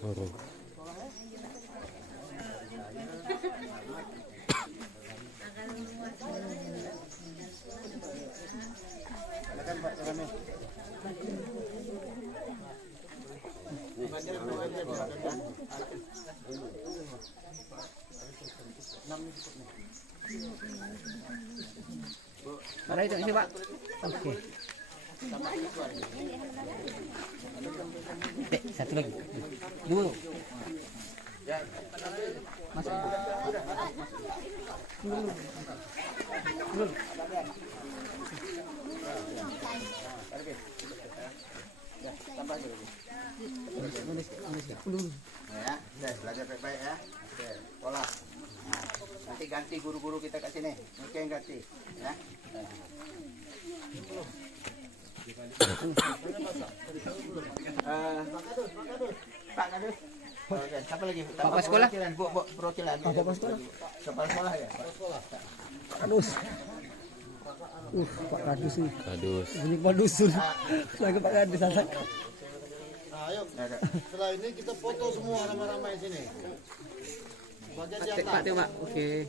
Moro. Silakan Pak Camat. Mana itu sih Pak? Oke. Satu lagi. Dulu. Masuk. Dulu. ya, belajar baik-baik ya. Oke, pola. Nah, nanti ganti guru-guru kita kat sini. Oke, ganti ya. Pak Kadus. Oke, siapa lagi? Bapak sekolah? Bu perwakilan. Bapak sekolah? Kepala sekolah ya? Kadus. Pak Kadus nih. Kadus. Bunyi Pak Dusun. Lagi Pak Kadus anak. Nah, ayo. Setelah ini kita foto semua ramai-ramai sini. Bagian di Pak atas. Pak. Oke.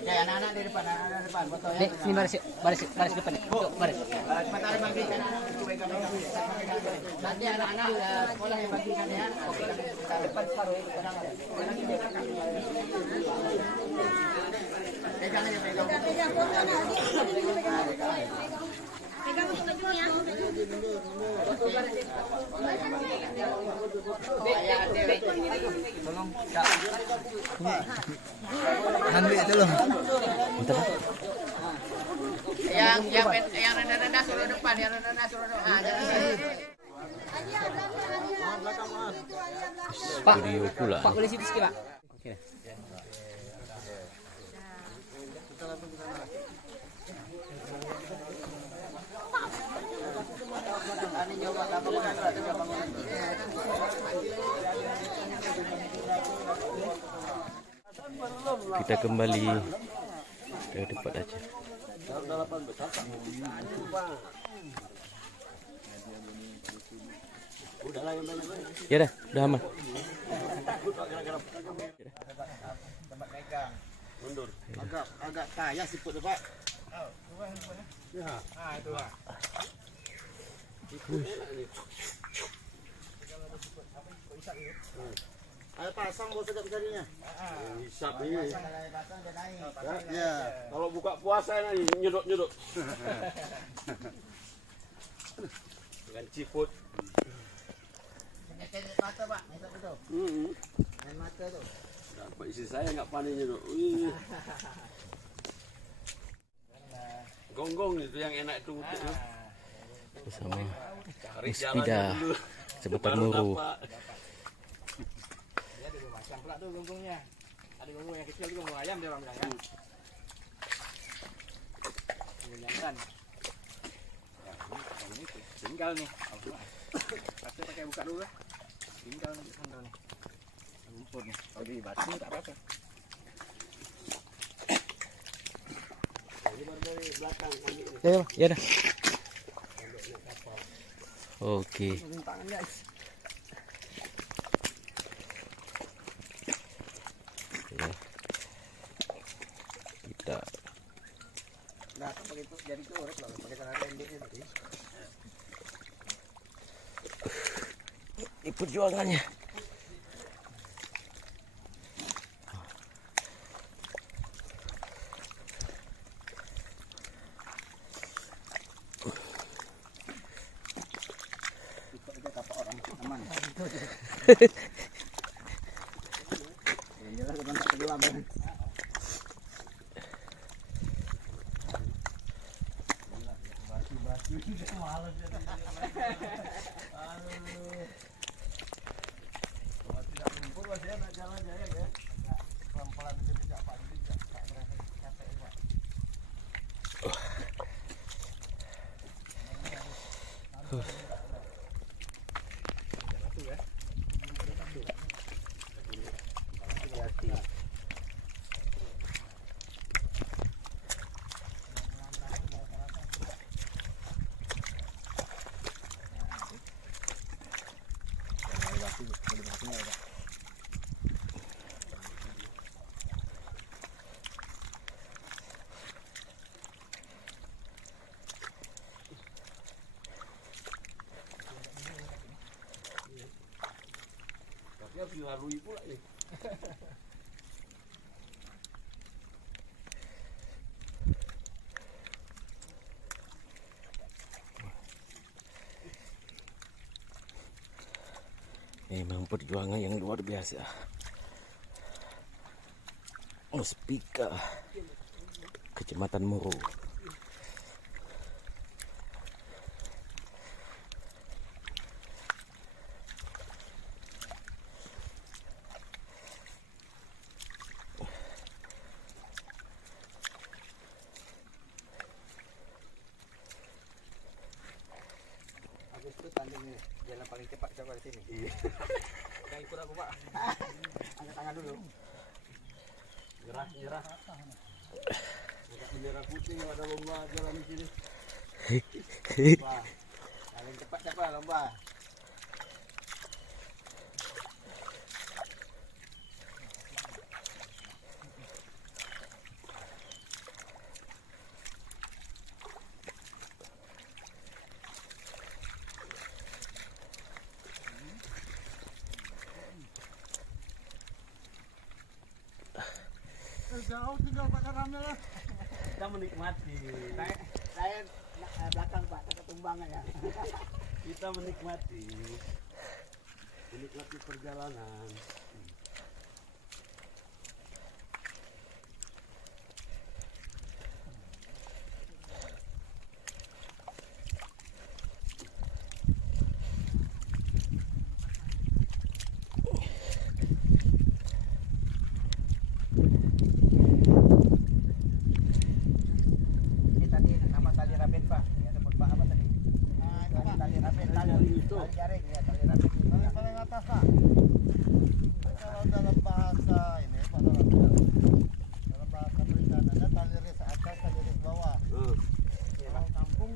Oke, anak-anak di depan, anak-anak depan. Foto ya. Dek, sini baris depan. Yuk, baris. Cepat ada bagikan anak-anak. Nanti anak-anak sekolah yang bagikan ya. Oke, kita depan separuh ya. Pegang aja, pegang. Pegang untuk bajunya. Tolong. Ambil tolong. Yang rendah-rendah suruh depan, yang rendah-rendah suruh depan. Pak. Video pula. Pak boleh situ sikit Pak. Oke. Kita kembali ke tempat aja. Ya dah, udah aman. Agak kaya siput tu Pak. Ya. Itu lah. Ayo pasang bos sedap jadinya. Hisap ini. Ya. Kalau buka puasa ini nyedok-nyedok. Dengan ciput. mata Pak, itu. Main mata tuh. Dapat isi saya nggak panennya tuh. Wih. Gonggong itu yang enak itu untuk tuh. Bersama Cari Muspida jalan dulu. Kecamatan Baru Muru. dapat. Dia ada dua macam pula tuh gonggongnya. Ada gonggong yang kecil, gonggong ayam dia orang bilang kan. Menyenangkan. Ya, ini tinggal nih. Pasti pakai buka dulu lah. Tinggal nih sandal nih. Lumpur nih. Kalau di batu tak apa-apa. Ini baru dari belakang ambil ini. Ya dah. Oke. Tangan guys. Ya. Kita Nah, pakai itu jadi korek lah, pakai cara pendeknya tadi. ini perjuangannya. Itu kata orang aman. Yang jelas kan tak tenggelam kan. Tapi harus dilalui pula nih. Memang perjuangan yang luar biasa. Muspida Kecamatan Muru. Agus itu tanding nih, jalan paling cepat coba di sini. Yang ikut aku Pak. Angkat tangan dulu. Nyerah. Agak bendera putih ada lomba jalan di sini. Wah, paling cepat siapa lomba? Jauh tinggal Pak Karamel lah. Kita menikmati. Saya belakang Pak, ke tumbangan ya. Kita menikmati perjalanan. Ini tadi nama tali rapid Pak. Ya tempat Pak apa tadi? Tali rapid, tali jaring ya, tali rapid. Yang paling atas Pak. Kalau dalam bahasa ini Pak Karamel, dalam bahasa perikanannya tali ris atas, tali ris bawah. Kalau kampung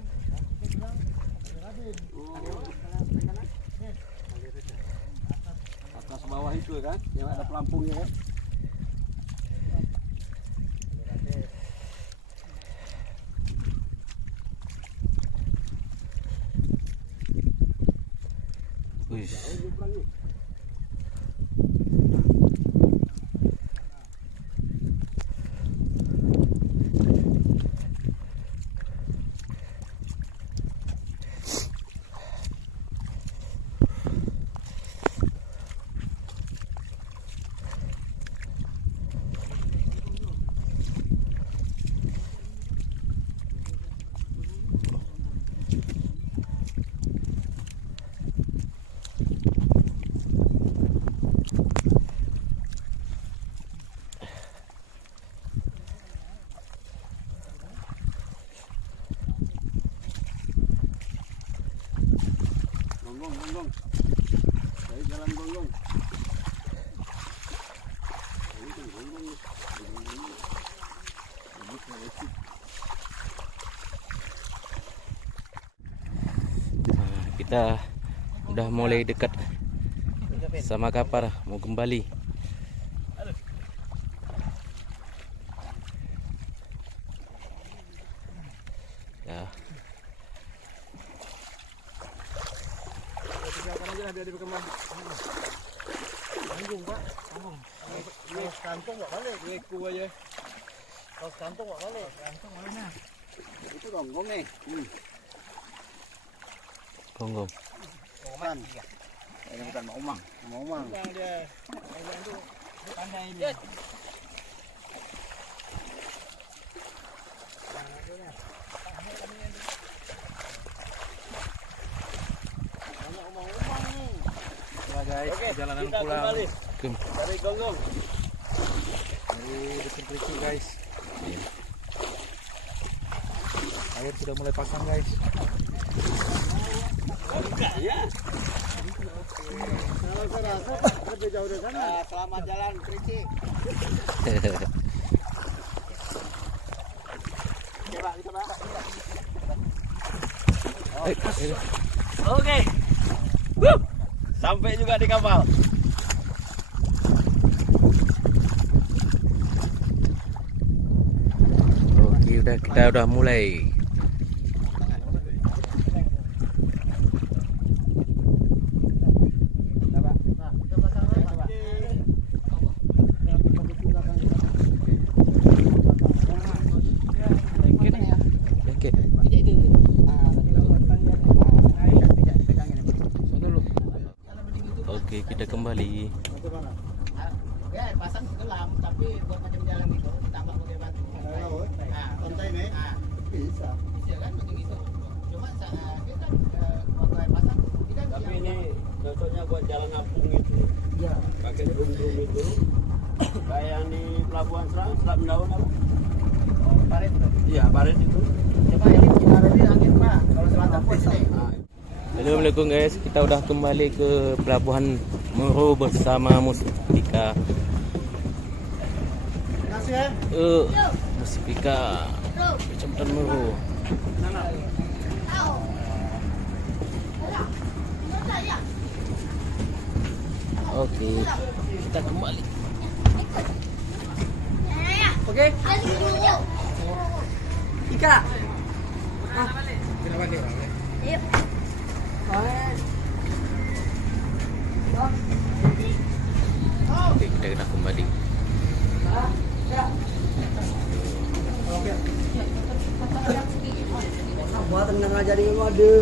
kita bilang tali rabin. Atas bawah itu kan, yang ada pelampungnya kan. Wih. Gonggong. Saya jalan gonggong. Nah, kita udah mulai dekat sama kapal, mau kembali. Ya. Kantong nggak balik. Iku aja. Kaos kantong nggak balik. Kantong mana? Itu gonggong nih. Gonggong. Oman. Ini bukan mau omang. Omang. Nah guys, perjalanan pulang Dari gonggong. dari Dusun Kriki guys. Air sudah mulai pasang guys. Kalau saya rasa lebih jauh dari sana. Selamat jalan, Kriki. Oke. Sampai juga di kapal. Oke, kita udah mulai. Oke, kita kembali. Ya, pasang gelam, tapi buat macam jalan gitu, tambah pakai batu. Kontai nih. Bisa. Bisa kan begitu. Cuma kita waktu air pasang, kita Tapi ini cocoknya buat jalan apung itu. Ya. Pakai drum itu. Kayak yang di Pelabuhan Selat Mendaun apa? oh, parit tuh. Iya, parit itu. Coba yang kita ada di angin Pak, kalau selatan pos ini. Nah, Assalamualaikum guys, kita udah kembali ke Pelabuhan Meru bersama Muspika. Kasih ya. Muspika Kecamatan Meru. Oke, kita kembali. Oke. Ika. Yuk. Oke, kita udah kembali. Buat tenang aja di mode.